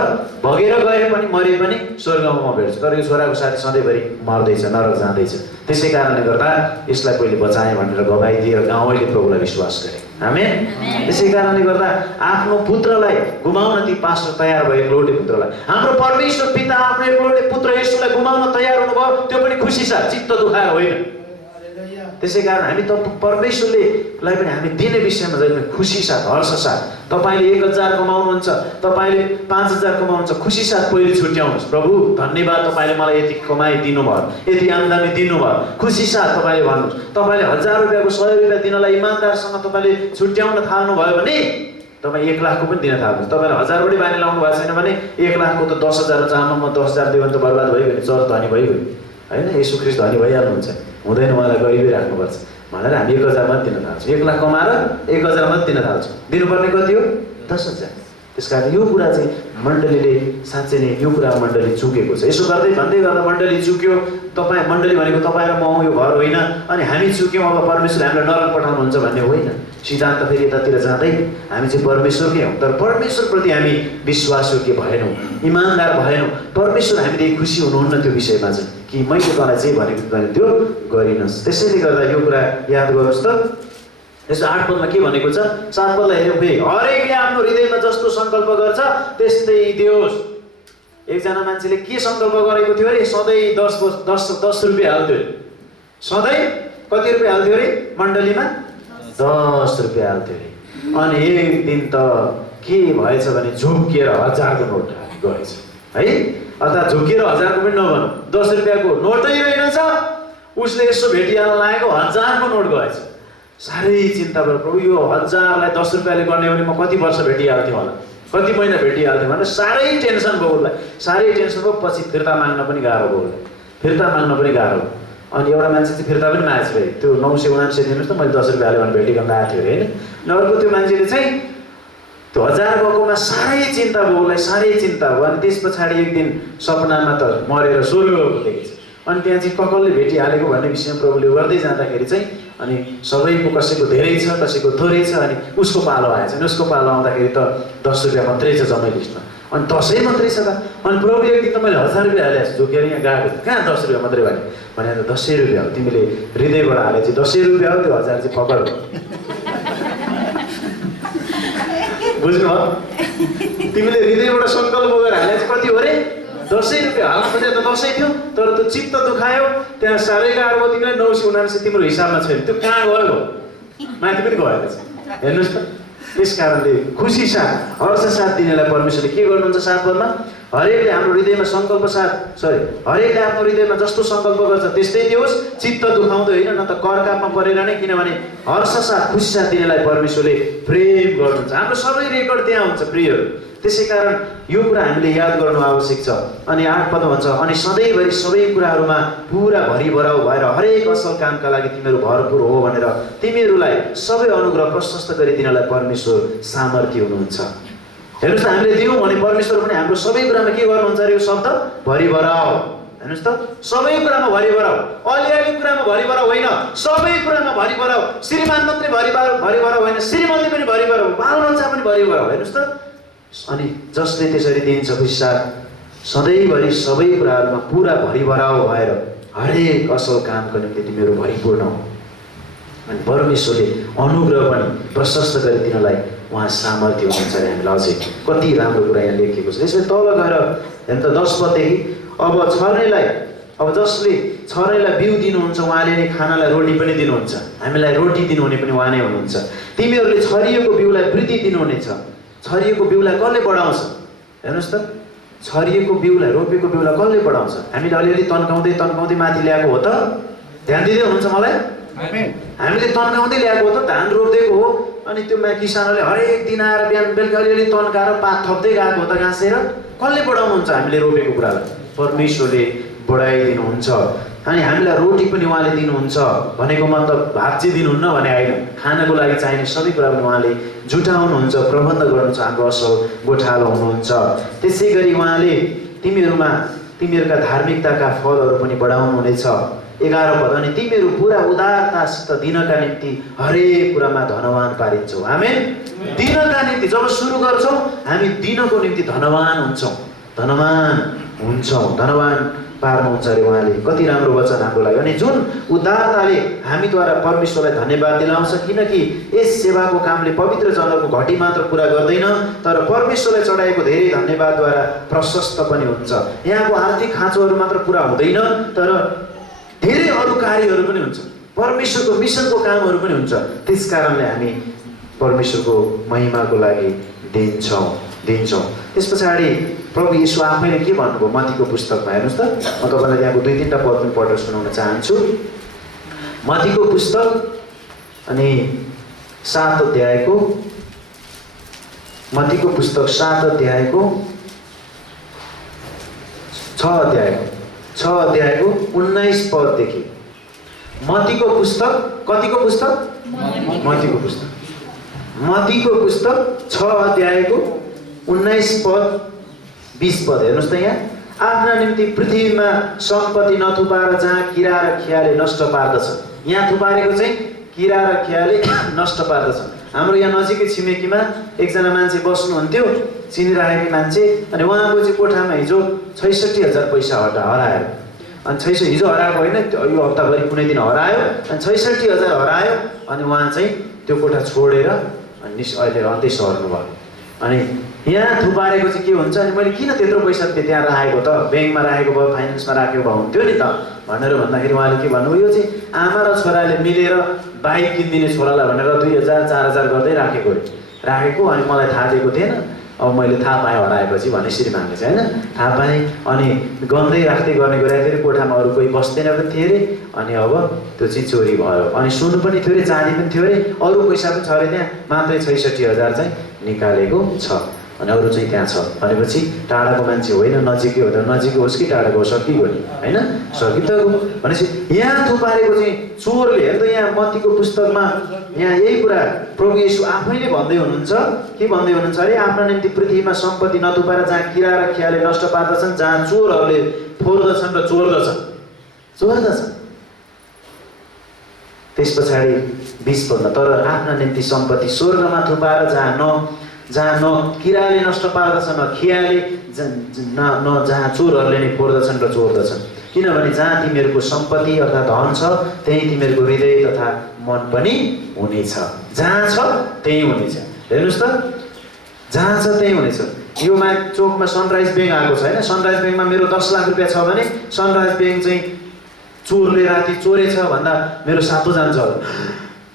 भगेर गए पनि मरे पनि स्वर्गमा म भेट्छु तर यो छोराको साथी सधैँभरि मर्दैछ नरक जाँदैछ त्यसै कारणले गर्दा यसलाई पहिले बचाएँ भनेर गवाई दिएर गाउँले प्रभुलाई विश्वास गरे आमेन त्यसै कारणले गर्दा आफ्नो पुत्रलाई गुमाउन ती पास्टर तयार भए एकलौटे पुत्रलाई हाम्रो परमेश्वर पिता आफ्नो एकलौटे पुत्र येशूलाई गुमाउन तयार हुनुभयो त्यो पनि खुसी साथ चित्त दुखाएर होइन त्यसै कारण हामी त परमेश्वरले पनि हामी दिने विषयमा जहिले खुसी साथ हर्ष साथ तपाईले 1000 कमाउनुहुन्छ तपाईले 5000 कमाउनुहुन्छ खुसी साथ पहिले छुट्याउनुहोस् प्रभु धन्यवाद तपाईले मलाई यति कमाई दिनुभयो यति आम्दानी दिनुभयो खुसी साथ तपाईले भन्नुहोस् तपाईले 1000 रुपैयाँको 100 रुपैयाँ दिनलाई इमानदारसँग तपाईले छुट्याउन थाल्नु भयो भने तपाईँ 1 लाखको पनि दिन थाल्नुहोस् तपाईले 1000 पनि बानी लाउनु भएको छैन भने 1 लाखको त 10000 चाहमा म 10000 दियो भने त बर्बाद भयो भने चर धनी भइगयो हैन येशू ख्रीष्ट धनी भइहाल्नुहुन्छ हुँदैन उहाँलाई गरिबी राख्नुपर्छ भनेर हामी 1000 मात्र दिन थाल्छौँ 1 लाख कमाएर 1000 मात्र दिन थाल्छौँ दिनुपर्ने कति हो 10000 त्यसकारण यो कुरा चाहिँ मण्डलीले साँच्चै नै यो कुरा मण्डली चुकेको छ यसो गर्दै भन्दै गर्दा मण्डली चुक्यो तपाईँ मण्डली भनेको तपाईँ र म यो घर होइन अनि हामी चुक्यौँ अब परमेश्वर हामीलाई नरक पठाउनुहुन्छ भन्ने होइन सिद्धान्त फेरि यतातिर जाँदै हामी चाहिँ परमेश्वरकै हौँ तर परमेश्वरप्रति हामी विश्वासयोग्य भएनौँ इमानदार भएनौँ परमेश्वर हामीदेखि खुसी हुनुहुन्न त्यो विषयमा चाहिँ कि मैले तँलाई जे भनेको तैँले त्यो गरिनस् त्यसैले गर्दा यो कुरा याद गर्नुहोस् त यसो 8 पदमा के भनेको छ 7 पदलाई हेर्यौँ फेरि हरेकले आफ्नो हृदयमा जस्तो सङ्कल्प गर्छ त्यस्तै दियोस् एकजना मान्छेले के सङ्कल्प गरेको थियो अरे सधैँ 10 रुपियाँ हाल्थ्यो अरे सधैँ कति रुपियाँ हाल्थ्यो अरे मण्डलीमा 10 रुपियाँ हाल्थ्यो अरे अनि एक दिन त के भएछ भने झुक्किएर 1000 को नोट गएछ है अर्थात् झुक्किएर 1000 को पनि नभनौँ 10 रुपियाँको नोटै रहेनछ उसले यसो भेटिहाल्न लागेको 1000 को नोट गएछ साह्रै चिन्ता भयो प्रभु यो 1000 लाई 10 रुपियाँले गर्ने भने म कति वर्ष भेटिहाल्थेँ होला कति महिना भेटिहाल्थेँ भनेर साह्रै टेन्सन भयो उसलाई साह्रै टेन्सन भयो पछि फिर्ता माग्न पनि गाह्रो भयो उसलाई फिर्ता माग्न पनि गाह्रो अनि एउटा मान्छे चाहिँ फिर्ता पनि मागेछ भाइ त्यो 999 दिनुहोस् त मैले 10 रुपियाँले भने भेटिकन आएको थियो होइन अर्को त्यो मान्छेले चाहिँ त्यो 1000 गएकोमा साह्रै चिन्ता भयो उसलाई साह्रै चिन्ता भयो अनि त्यस पछाडि एक दिन सपनामा त मरेर स्वर्ग गएको देखेछ अनि त्यहाँ चाहिँ ककलले भेटिहालेको भन्ने विषयमा प्रभुले गर्दै जाँदाखेरि चाहिँ अनि सबैको कसैको धेरै छ कसैको थोरै छ अनि उसको पालो आएछ अनि उसको पालो आउँदाखेरि त 10 रुपियाँ मात्रै छ जम्मै लिस्टमा अनि 10 मात्रै छ त अनि प्रभुले एक दिन त मैले 1000 रुपियाँ हालेको छु झुकेर यहाँ गएको कहाँ 10 रुपियाँ मात्रै भने त 10 रुपियाँ हो तिमीले हृदयबाट हाले चाहिँ 10 रुपियाँ हो त्यो 1000 चाहिँ पकड बुझ्नुभयो तिमीले हृदयबाट सङ्कल्प गरेर हाले चाहिँ कति हो रे 10 रुपियाँ हाल्न खोजेर त 10 थियो तर त्यो चित्त दुखायो त्यहाँ साह्रै गाह्रो भयो तिमीलाई 999 तिम्रो हिसाबमा छैन त्यो कहाँ गयो माथि पनि गएको छ हेर्नुहोस् त त्यस कारणले खुसी साथ हर्ष साथ दिनेलाई परमेश्वरले के गर्नुहुन्छ 7 पदमा हरेकले हाम्रो हृदयमा सङ्कल्प हरेकले आफ्नो हृदयमा जस्तो सङ्कल्प गर्छ त्यस्तै त्यो होस्। चित्त दुखाउँदो होइन, न त करकापमा परेर नै, किनभने हर्षसाथ खुसीसाथ तिनीलाई परमेश्वरले प्रेम गर्नुहुन्छ। हाम्रो सबै रेकर्ड त्यहाँ हुन्छ प्रियहरू। त्यसै कारण यो कुरा हामीले याद गर्नु आवश्यक छ। अनि 8 पद भन्छ, अनि सधैँभरि सबै कुराहरूमा पुरा भरिभराउ भएर हरेक असल कामका लागि तिमीहरू भरपुर हो भनेर तिमीहरूलाई सबै अनुग्रह प्रशस्त गरिदिनलाई परमेश्वर सामर्थ्य हुनुहुन्छ। हेर्नुहोस् त, हामीले दियौँ भने परमेश्वर पनि हाम्रो सबै कुरामा के गर्नुहुन्छ अरे? यो शब्द भरिभराउ। हेर्नुहोस् त, सबै कुरामा भरिभराउ, अलिअलि कुरामा भरिभराउ होइन, सबै कुरामा भरिभराउ। श्रीमान मात्रै भरिभराउ होइन, श्रीमती पनि भरिभराउ, बालबच्चा पनि भरिभराउ। हेर्नुहोस् त, अनि जसले त्यसरी दिन्छ खुसीसाथ सधैँभरि सबै कुराहरूमा पुरा भरिभराउ भएर हरेक असल कामको निम्ति तिमीहरू भरिपूर्ण हो। अनि परमेश्वरले अनुग्रह पनि प्रशस्त गरिदिनलाई उहाँ सामर्थ्य हुनुहुन्छ अरे। हामीलाई अझै कति राम्रो कुरा यहाँ लेखिएको छ। त्यसपछि तल गएर हेर्नु त 10 पददेखि, अब जसले छर्नेलाई बिउ दिनुहुन्छ उहाँले नै खानालाई रोटी पनि दिनुहुन्छ। हामीलाई रोटी दिनुहुने पनि उहाँ नै हुनुहुन्छ। तिमीहरूले छरिएको बिउलाई वृद्धि दिनुहुनेछ। छरिएको बिउलाई कसले बढाउँछ? हेर्नुहोस् त, छरिएको बिउलाई, रोपेको बिउलाई कसले बढाउँछ? हामीले अलिअलि तन्काउँदै माथि ल्याएको हो त? ध्यान दिँदै हुनुहुन्छ मलाई? हामीले तन्काउँदै ल्याएको हो त, धान रोपिदिएको हो। अनि त्यो किसानहरूले हरेक दिन आएर बिहान बेलुका अलिअलि तन्काएर पात थप्दै गएको हो त घाँसेर। कसले बढाउनुहुन्छ हामीले रोपेको कुरालाई? परमेश्वरले बढाइदिनुहुन्छ। अनि हामीलाई रोटी पनि उहाँले दिनुहुन्छ भनेको मतलब भात चाहिँ दिनुहुन्न भने होइन, खानको लागि चाहिने सबै कुरा पनि उहाँले जुटाउनुहुन्छ, प्रबन्ध गर्नुहुन्छ। हाम्रो असल गोठालो हुनुहुन्छ। त्यसै गरी उहाँले तिमीहरूका धार्मिकताका फलहरू पनि बढाउनुहुनेछ। 11 पद, अनि तिमीहरू पुरा उदारतासित दिनका निम्ति हरेक कुरामा धनवान पारिन्छौ। आमेन। दिनका निम्ति जब सुरु गर्छौँ हामी दिनको निम्ति धनवान हुन्छौँ, धनवान पार्नुहुन्छ अरे उहाँले। कति राम्रो वचन हाम्रो लागि। अनि जुन उदारताले हामीद्वारा परमेश्वरलाई धन्यवाद दिलाउँछ, किनकि यस सेवाको कामले पवित्र जनको घटी मात्र पुरा गर्दैन तर परमेश्वरलाई चढाएको धेरै धन्यवादद्वारा प्रशस्त पनि हुन्छ। यहाँको आर्थिक खाँचोहरू मात्र पुरा हुँदैन तर धेरै अरू कार्यहरू पनि हुन्छ, परमेश्वरको मिसनको कामहरू पनि हुन्छ। त्यस कारणले हामी परमेश्वरको महिमाको लागि दिन्छौँ। त्यस पछाडि प्रभु येशू आफैले के भन्नुभयो मत्तीको पुस्तकमा? हेर्नुहोस् त, म तपाईँलाई त्यहाँको 2-3टा पद पनि पढेर सुनाउन चाहन्छु। मत्तीको पुस्तक अनि 7 अध्यायको 6 अध्यायको 19 पददेखि। मत्तीको पुस्तक, कतिको पुस्तक? मत्तीको पुस्तक 6 अध्यायको 19 पद 20 पद। हेर्नुहोस् त, यहाँ आफ्ना निम्ति पृथ्वीमा सम्पत्ति नथुपाएर जहाँ किरा र खियाले नष्ट पार्दछ। यहाँ थुपारेको चाहिँ किरा र खियाले नष्ट पार्दछ। हाम्रो यहाँ नजिकै छिमेकीमा एकजना मान्छे बस्नुहुन्थ्यो, चिनिराखेको मान्छे। अनि उहाँको चाहिँ कोठामा हिजो 66,000 पैसा हरायो। अनि हिजो हराएको होइन, यो हप्ताभरि कुनै दिन हरायो। अनि 66,000 हरायो। अनि उहाँ चाहिँ त्यो कोठा छोडेर अनि अहिले अन्त्य सर्नु भयो। अनि यहाँ थुपारेको चाहिँ के हुन्छ? अनि मैले किन त्यत्रो पैसा त्यहाँ राखेको त? ब्याङ्कमा राखेको भए, फाइनेन्समा राखेको भए हुन्थ्यो नि त भनेर भन्दाखेरि उहाँले के भन्नुभयो? यो चाहिँ आमा र छोराले मिलेर बाइक किनिदिने छोरालाई भनेर 2,000-4,000 गर्दै राखेको। अनि मलाई थाहा दिएको थिएन। अब मैले थाहा पाएँ हराएपछि भने श्रीमानले चाहिँ होइन थाहा पाएँ। अनि गन्दै राख्दै गर्ने गरेर कोठामा अरू कोही बस्दैन पनि थियो अरे। अनि अब त्यो चाहिँ चोरी भयो। अनि सुन पनि थियो अरे, चाँदी पनि थियो अरे, अरू पैसा पनि छ अरे। त्यहाँ मात्रै 66,000 चाहिँ निकालेको छ। अनि अरू चाहिँ त्यहाँ छ भनेपछि टाढाको मान्छे होइन, नजिकै हो त नजिकै होस् कि टाढाको होस्, सकिगयो नि होइन, सकितको भनेपछि यहाँ थुपारेको चाहिँ चोरले। हेर्नु त, यहाँ मत्तीको पुस्तकमा यहाँ यही कुरा प्रभु येशू आफैले भन्दै हुनुहुन्छ। के भन्दै हुनुहुन्छ अरे? आफ्ना निम्ति पृथ्वीमा सम्पत्ति नथुपाएर जहाँ किरा र खियाले नष्ट पार्दछन्, जहाँ चोरहरूले फोर्दछन् र चोर्दछन्। त्यस पछाडि 20 पदमा, तर आफ्ना निम्ति सम्पत्ति स्वर्गमा थुपाएर जहाँ न किराले नष्ट पार्दछन् न खियाले, जहाँ चोरहरूले नै फोर्दछन् र चोर्दछन्। किनभने जहाँ तिमीहरूको सम्पत्ति अर्थात् धन छ त्यही तिमीहरूको हृदय तथा मन पनि हुनेछ। जहाँ छ त्यही हुनेछ। हेर्नुहोस् त, जहाँ छ त्यही हुनेछ। यो चोकमा सनराइज ब्याङ्क आएको छ होइन, सनराइज ब्याङ्कमा मेरो 10 लाख रुपियाँ छ भने सनराइज ब्याङ्क चाहिँ चोरले राति चोरेछ भन्दा मेरो सातो जान्छ होला।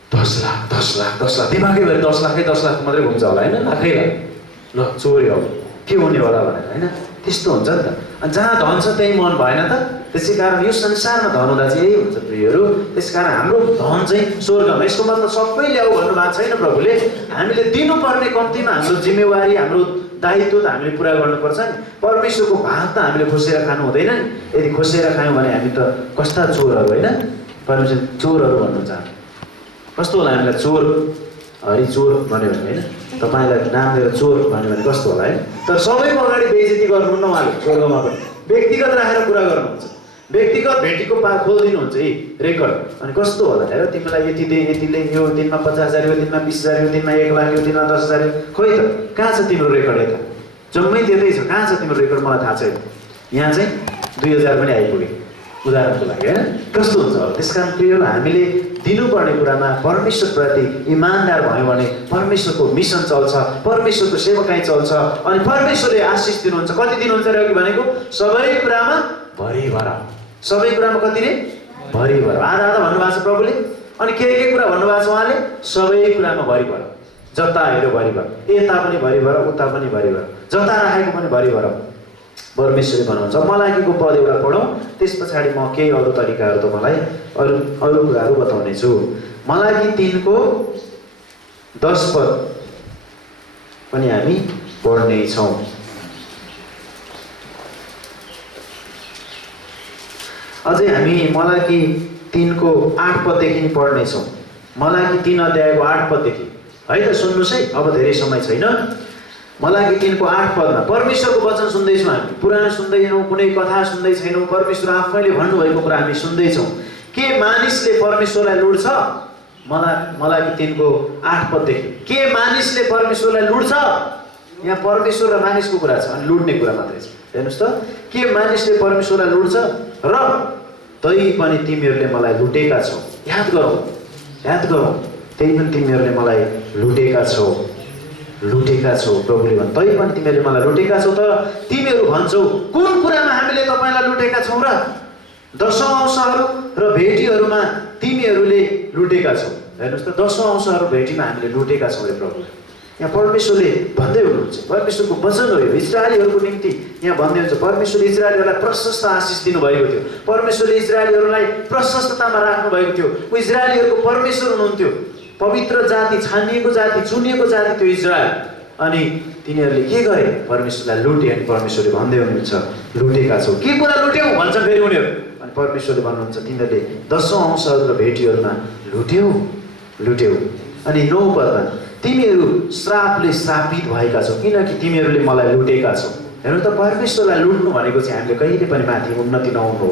10 लाख दिमागै भएर 10 लाख मात्रै घुम्छ होला होइन, लाखै ल चोर्यो के हुने होला भनेर होइन। त्यस्तो हुन्छ नि त। अनि जहाँ धन छ त्यही मन भएन त। त्यसै कारण यो संसारमा धन हुँदा चाहिँ यही हुन्छ प्रियहरू। त्यस कारण हाम्रो धन चाहिँ स्वर्गमा। यसको मतलब सबै ल्याऊ भन्नुभएको छैन प्रभुले। हामीले दिनुपर्ने कम्तीमा हाम्रो जिम्मेवारी हाम्रो दायित्व त हामीले पुरा गर्नुपर्छ नि। परमेश्वरको भात त हामीले खोसेर खानु हुँदैन नि। यदि खोसेर खायौँ भने हामी त कस्ता चोरहरू होइन। परमेश्वर चोरहरू भन्नु चाहन्छ। कस्तो होला हामीलाई चोर हरि चोर भन्यो भने होइन, तपाईँलाई नाम दिएर चोर भन्यो भने कस्तो होला है। तर सबैको अगाडि बेइज्जती गर्नुहुन्न उहाँले स्वर्गमा पनि। व्यक्तिगत राखेर कुरा गर्नुहुन्छ, व्यक्तिगत भेटीको खोलिदिनुहुन्छ है रेकर्ड। अनि कस्तो होला हेर, तिमीलाई यति दे, यतिले, यो दिनमा 50,000, यो दिनमा 20,000, यो दिनमा 1 लाख, यो दिनमा 10,000। खोइ त कहाँ छ तिम्रो रेकर्ड? यता जम्मै दिँदै छ, कहाँ छ तिम्रो रेकर्ड? मलाई थाहा छैन। यहाँ चाहिँ 2,000 पनि आइपुग्यो उदाहरणको लागि होइन। कस्तो हुन्छ अब? त्यस कारण प्रियहरू हामीले दिनुपर्ने कुरामा परमेश्वरप्रति इमान्दार भयौँ भने परमेश्वरको मिसन चल्छ, परमेश्वरको सेवकाई चल्छ अनि परमेश्वरले आशिष दिनुहुन्छ। कति दिनुहुन्छ र अघि भनेको? सबै कुरामा भरिभर। सबै कुरामा कति रे? भरिभर। आधा आधा भन्नुभएको छ प्रभुले। अनि के कुरा भन्नुभएको छ उहाँले? सबै कुरामा भरिभर। जता हेऱ्यो भरिभर, यता पनि भरिभर, उता पनि भरिभर, जता राखेको पनि भरिभर परमेश्वरले बनाउँछ। मलाकीको पद एउटा पढौँ, त्यस पछाडि म केही अरू तरिकाहरू तपाईँलाई अरू कुराहरू बताउने छु। मलाकी 3को 10 पद पनि हामी पढ्नेछौँ। अझै हामी मलाकी 3को 8 पददेखि पढ्नेछौँ। मलाकी 3 अध्यायको 8 पददेखि है त। सुन्नुहोस् है, अब धेरै समय छैन। मलाकी 3को 8 पदमा परमेश्वरको वचन सुन्दैछौँ हामी। पुराण सुन्दैनौँ, कुनै कथा सुन्दै छैनौँ, परमेश्वर आफैले भन्नुभएको कुरा हामी सुन्दैछौँ। के मानिसले परमेश्वरलाई लुट्छ? मलाकी 3को 8 पददेखि के मानिसले परमेश्वरलाई लुट्छ? यहाँ परमेश्वर र मानिसको कुरा छ अनि लुट्ने कुरा मात्रै छ। हेर्नुहोस् त, के मानिसले परमेश्वरलाई लुट्छ? र तै पनि तिमीहरूले मलाई लुटेका छौ। याद गरौँ, त्यही पनि तिमीहरूले मलाई लुटेका छौ। प्रभुले भन्छ, तै पनि तिमीहरूले मलाई लुटेका छौ। तर तिमीहरू भन्छौ कुन कुरामा हामीले तपाईँलाई लुटेका छौँ र? 10औं अंशहरू र भेटीहरूमा तिमीहरूले लुटेका छौ। हेर्नुहोस् त, 10औं अंशहरू भेटीमा हामीले लुटेका छौँ रे प्रभु। यहाँ परमेश्वरले भन्दै हुनुहुन्छ, परमेश्वरको वचन हो यो इजरायलीहरूको निम्ति। यहाँ भन्दै हुन्छ परमेश्वरले इजरायलीहरूलाई प्रशस्त आशिष दिनुभएको थियो, परमेश्वरले इजरायलीहरूलाई प्रशस्ततामा राख्नुभएको थियो। ऊ इजरायलीहरूको परमेश्वर हुनुहुन्थ्यो, पवित्र जाति, छानिएको जाति, चुनिएको जाति थियो इजरायल। अनि तिनीहरूले के गरे? परमेश्वरलाई लुटे। अनि परमेश्वरले भन्दै हुनुहुन्छ लुटेका छौ। के कुरा लुट्यौ भन्छ फेरि उनीहरू। अनि परमेश्वरले भन्नुहुन्छ तिमीहरूले 10औं अंशहरू र भेटीहरूमा लुट्यौ। अनि 9 पदमा तिमीहरू श्रापले श्रापित भएका छौ किनकि तिमीहरूले मलाई लुटेका छौ। हेर्नु त, परमेश्वरलाई लुट्नु भनेको चाहिँ हामीले कहिले पनि माथि उन्नति नहुनु हो।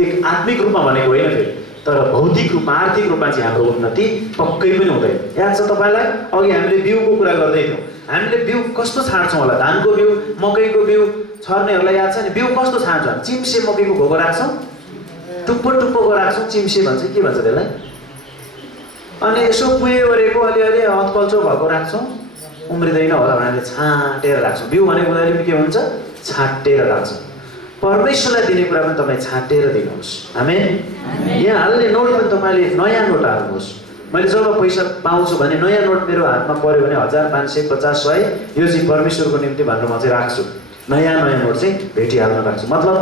एक आत्मिक रूपमा भनेको होइन फेरि, तर भौतिक रूपमा, आर्थिक रूपमा चाहिँ हाम्रो उन्नति पक्कै पनि हुँदैन। याद छ तपाईँलाई, अघि हामीले बिउको कुरा गर्दै थियौँ। हामीले बिउ कस्तो छाड्छौँ होला? धानको बिउ, मकैको बिउ छर्नेहरूलाई याद छ नि? बिउ कस्तो छाड्छौँ? चिम्से मकैको घोको राख्छौँ, टुप्पो राख्छौँ, चिम्से भन्छ, के भन्छ त्यसलाई? अनि यसो कुहेको अलिअलि हतपल्चो भएको राख्छौँ, उम्रिँदैन होला भनेर छाँटेर राख्छौँ। बिउ भनेको उनीहरूले के हुन्छ? छाँटेर राख्छौँ। परमेश्वरलाई दिने कुरा पनि तपाईँ छाँटेर दिनुहोस्। आमेन। यहाँ हाल्ने नोट पनि तपाईँले नयाँ नोट हाल्नुहोस्। मैले जब पैसा पाउँछु भने नयाँ नोट मेरो हातमा पऱ्यो भने 1000, 500, 50, 100 यो चाहिँ परमेश्वरको निम्ति भनेर म चाहिँ राख्छु। नयाँ नोट चाहिँ भेटिहाल्न राख्छु। मतलब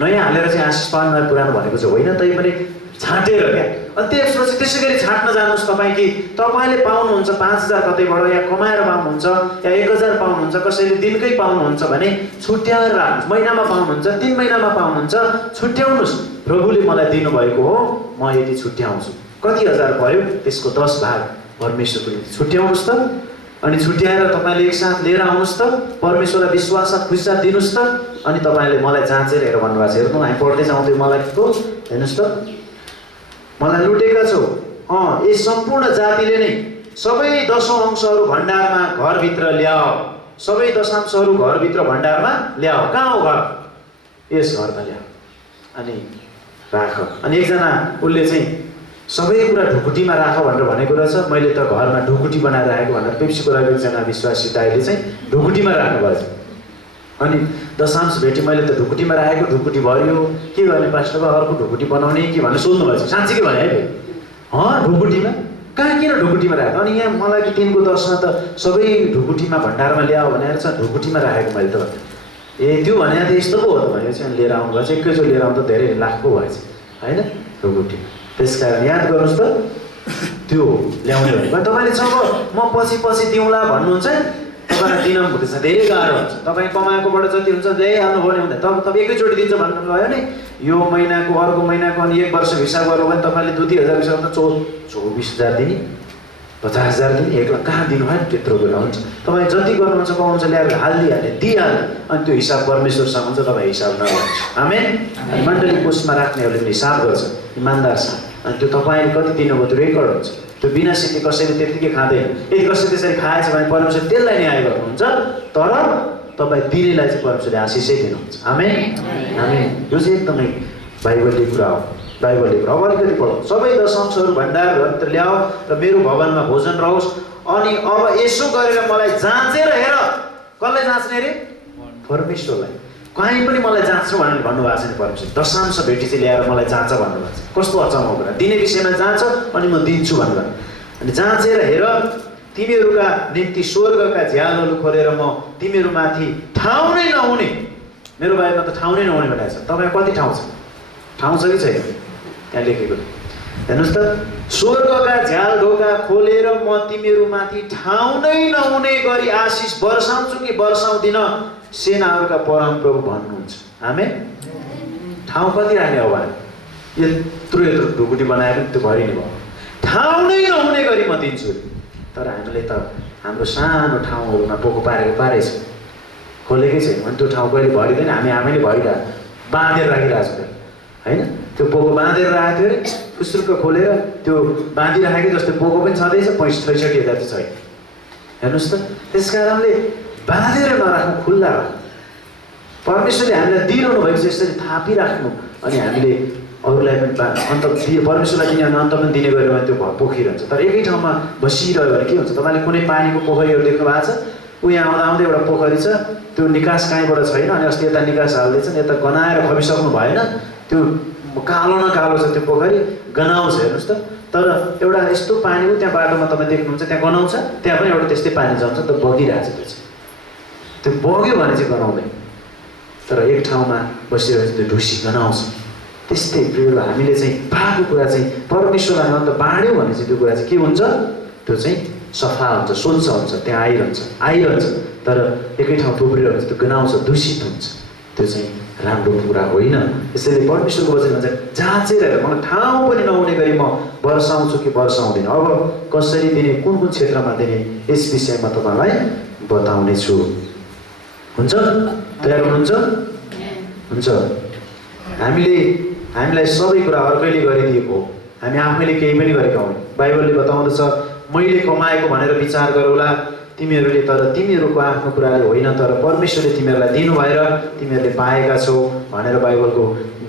नयाँ हालेर चाहिँ आशिष पाउनु पुरानो भनेको चाहिँ होइन, तै पनि छाँटेर क्या। अनि त्यसपछि त्यसै गरी छाँट्न जानुहोस् तपाईँ कि तपाईँले पाउनुहुन्छ 5000 कतैबाट, या कमाएर पाउनुहुन्छ, या 1000 पाउनुहुन्छ, कसैले दिनकै पाउनुहुन्छ भने छुट्याएर राख्नुहोस्। महिनामा पाउनुहुन्छ, 3 महिनामा पाउनुहुन्छ, छुट्याउनुहोस्। प्रभुले मलाई दिनुभएको हो, म यति छुट्याउँछु। कति हजार पर्यो? त्यसको 10 भाग परमेश्वरको निम्ति छुट्याउनुहोस् त। अनि छुट्याएर तपाईँले एकसाथ लिएर आउनुहोस् त, परमेश्वरलाई विश्वाससाथ खुसीसाथ दिनुहोस् त। अनि तपाईँले मलाई जाँचेर हेर भन्नुभएको छ। हेर्नु, हामी पढ्दै जाउँदै मलाकीको, हेर्नुहोस् त, मलाई लुटेका छौ। यस सम्पूर्ण जातिले नै सबै 10औं अंशहरू भण्डारमा घरभित्र ल्याओ। सबै दशांशहरू घरभित्र भण्डारमा ल्याओ। कहाँ हो घर? यस घरमा ल्याओ अनि राख। अनि एकजना उसले चाहिँ सबै कुरा ढुकुटीमा राख भनेर भनेको रहेछ। मैले त घरमा ढुकुटी बनाएर राखेको भनेर पेप्सीको लागि एकजना विश्वासी दाइले चाहिँ ढुकुटीमा राख्नुभएछ। अनि दशांश भेटी मैले त ढुकुटीमा राखेको, ढुकुटी भरियो, के गर्ने पास्टर बाबा, अर्को ढुकुटी बनाउने कि भनेर सोध्नु भएछ। साँच्चीकै भने है, ढुकुटीमा कहाँ, किन ढुकुटीमा राखेको? अनि यहाँ मलाई 3को 10मा त सबै ढुकुटीमा भण्डारमा ल्याओ भनेर छ, ढुकुटीमा राखेको मैले त। ए त्यो भने त यस्तो पो हो त भनेपछि अनि लिएर आउनु भएछ। एकैचोटि लिएर आउनु त धेरै लाख पो भएछ होइन ढुकुटी। त्यस कारण याद गर्नुहोस् त त्यो ल्याउने भनेको तपाईँले जब म पछि पछि दिउँला भन्नुहुन्छ तपाईँलाई दिन हुँदैछ धेरै गाह्रो हुन्छ। तपाईँ कमाएकोबाट जति हुन्छ ल्याइहाल्नु भयो भने तब तपाईँ एकैचोटि दिन्छ भन्नुभयो नि यो महिनाको अर्को महिनाको अनि 1 वर्ष हिसाब गर्नु भने तपाईँले 2-3 हजार हिसाब त 24,000 दिने 50,000 दिने 1 लाख कहाँ दिनु भयो त्यत्रो बेला हुन्छ। तपाईँ जति गर्नुहुन्छ कमाउँछ ल्याएर हालिदिइहाल्ने दिइहाल्ने अनि त्यो हिसाब परमेश्वरसँग हुन्छ। तपाईँ हिसाब नगर्नुहोस् आमेन। मण्डली कोषमा राख्नेहरूले पनि हिसाब गर्छ इमान्दार छ अनि त्यो तपाईँले कति दिनुभयो त्यो रेकर्ड हुन्छ। त्यो बिना सिक्ने कसैले त्यत्तिकै खाँदैन। यदि कसैले त्यसरी खाएछ भने परमेश्वर त्यसलाई न्याय गर्नुहुन्छ तर तपाईँ दिनेलाई चाहिँ परमेश्वरले आशिषै दिनुहुन्छ आमेन आमेन। यो चाहिँ एकदमै बाइबलले कुरा हो बाइबलले कुरा। अब अलिकति पढौँ। सबै दशंशहरू भण्डारभित्र ल्याऊ र मेरो भवनमा भोजन रहोस्। अनि अब यसो गरेर मलाई जाँचेर हेर। कसलाई जाँच्ने अरे परमेश्वरलाई। कहीँ पनि मलाई जाँच्नु भनेर भन्नुभएको छैन परमेश्वर। दशांश भेटी चाहिँ ल्याएर मलाई जाँच भन्नुभएको छ। कस्तो अचम्म कुरा। दिने विषयमा जाँच अनि म दिन्छु भन्नुभयो। अनि जाँचेर हेर तिमीहरूका निम्ति स्वर्गका झ्यालहरू खोलेर म तिमीहरूमाथि ठाउँ नै नहुने मेरो बारेमा त ठाउँ नै नहुने भनेको छ। तपाईँ कति ठाउँ छ ठाउँ छ कि छैन त्यहाँ लेखेको हेर्नुहोस् त। स्वर्गका झ्याल ढोका खोलेर म तिमीहरूमाथि ठाउँ नै नहुने गरी आशिष वर्षाउँछु कि वर्षाउँदिन सेनाहरूका परमप्रभु भन्नुहुन्छ आमेन। ठाउँ कति राख्ने हो भने यत्रो यत्रो ढुकुटी बनाएर त्यो भरि नै भयो। ठाउँ नै नहुने गरी म दिन्छु। तर हामीले त हाम्रो सानो ठाउँहरूमा पोको पारेको पारेछ खोलेकै छैन भने त्यो ठाउँ कहिले भरिँदैन। हामीले भरिरहेको बाँधेर राखिरहेको छ होइन। त्यो पोको बाँधेर राखेको थियो अरे फुस्रुक्क खोलेर त्यो बाँधिराखेको जस्तो पोको पनि छँदैछ 65,000 चाहिँ छैन हेर्नुहोस् त। त्यस कारणले बाँधेर नराख्नु खुल्ला राख्नु। परमेश्वरले हामीलाई दिइरहनु भएको छ यसरी थापिराख्नु अनि हामीले अरूलाई पनि अन्त परमेश्वरलाई दिने अनि अन्त पनि दिने गऱ्यो भने त्यो पोखिरहन्छ। तर एकै ठाउँमा बसिरह्यो भने के हुन्छ। तपाईँले कुनै पानीको पोखरीहरू देख्नु भएको छ ऊ यहाँ आउँदा आउँदै एउटा पोखरी छ त्यो निकास कहीँबाट छैन अनि अस्ति यता निकास हाल्दैछन् यता गनाएर खपिसक्नु भएन त्यो कालो न कालो छ त्यो पोखरी गनाउँछ हेर्नुहोस् त। तर एउटा यस्तो पानी हो त्यहाँ बाटोमा तपाईँ देख्नुहुन्छ त्यहाँ गनाउँछ त्यहाँ पनि एउटा त्यस्तै पानी जान्छ त बगिरहेछ त्यो बग्यो भने चाहिँ गनाउँदैन। तर एक ठाउँमा बसिरहेको त्यो ढुसी गनाउँछ। त्यस्तै प्रिय हामीले चाहिँ पाएको कुरा चाहिँ परमेश्वरलाई अन्त बाँड्यौँ भने चाहिँ त्यो कुरा चाहिँ के हुन्छ त्यो चाहिँ सफा हुन्छ स्वच्छ हुन्छ त्यहाँ आइरहन्छ। तर एकै ठाउँ थुप्रिरहन्छ त्यो गनाउँछ दूषित हुन्छ त्यो चाहिँ राम्रो कुरा होइन। यसैले परमेश्वरको वचन भन्छ जाँचेर हेर मलाई ठाउँ पनि नहुने गरी म वर्षाउँछु कि वर्षाउँदिन। अब कसरी दिने कुन कुन क्षेत्रमा दिने यस विषयमा तपाईँलाई बताउने छु। हुन्छ तयार हुनुहुन्छ हुन्छ। हामीलाई सबै कुरा अर्कैले गरिदिएको हो हामी आफैले केही पनि गरेका हौँ। बाइबलले बताउँदछ मैले कमाएको भनेर विचार गरौला तिमीहरूले तर तिमीहरूको आफ्नो कुराले होइन तर परमेश्वरले तिमीहरूलाई दिनु भएर तिमीहरूले पाएका छौ भनेर बाइबलको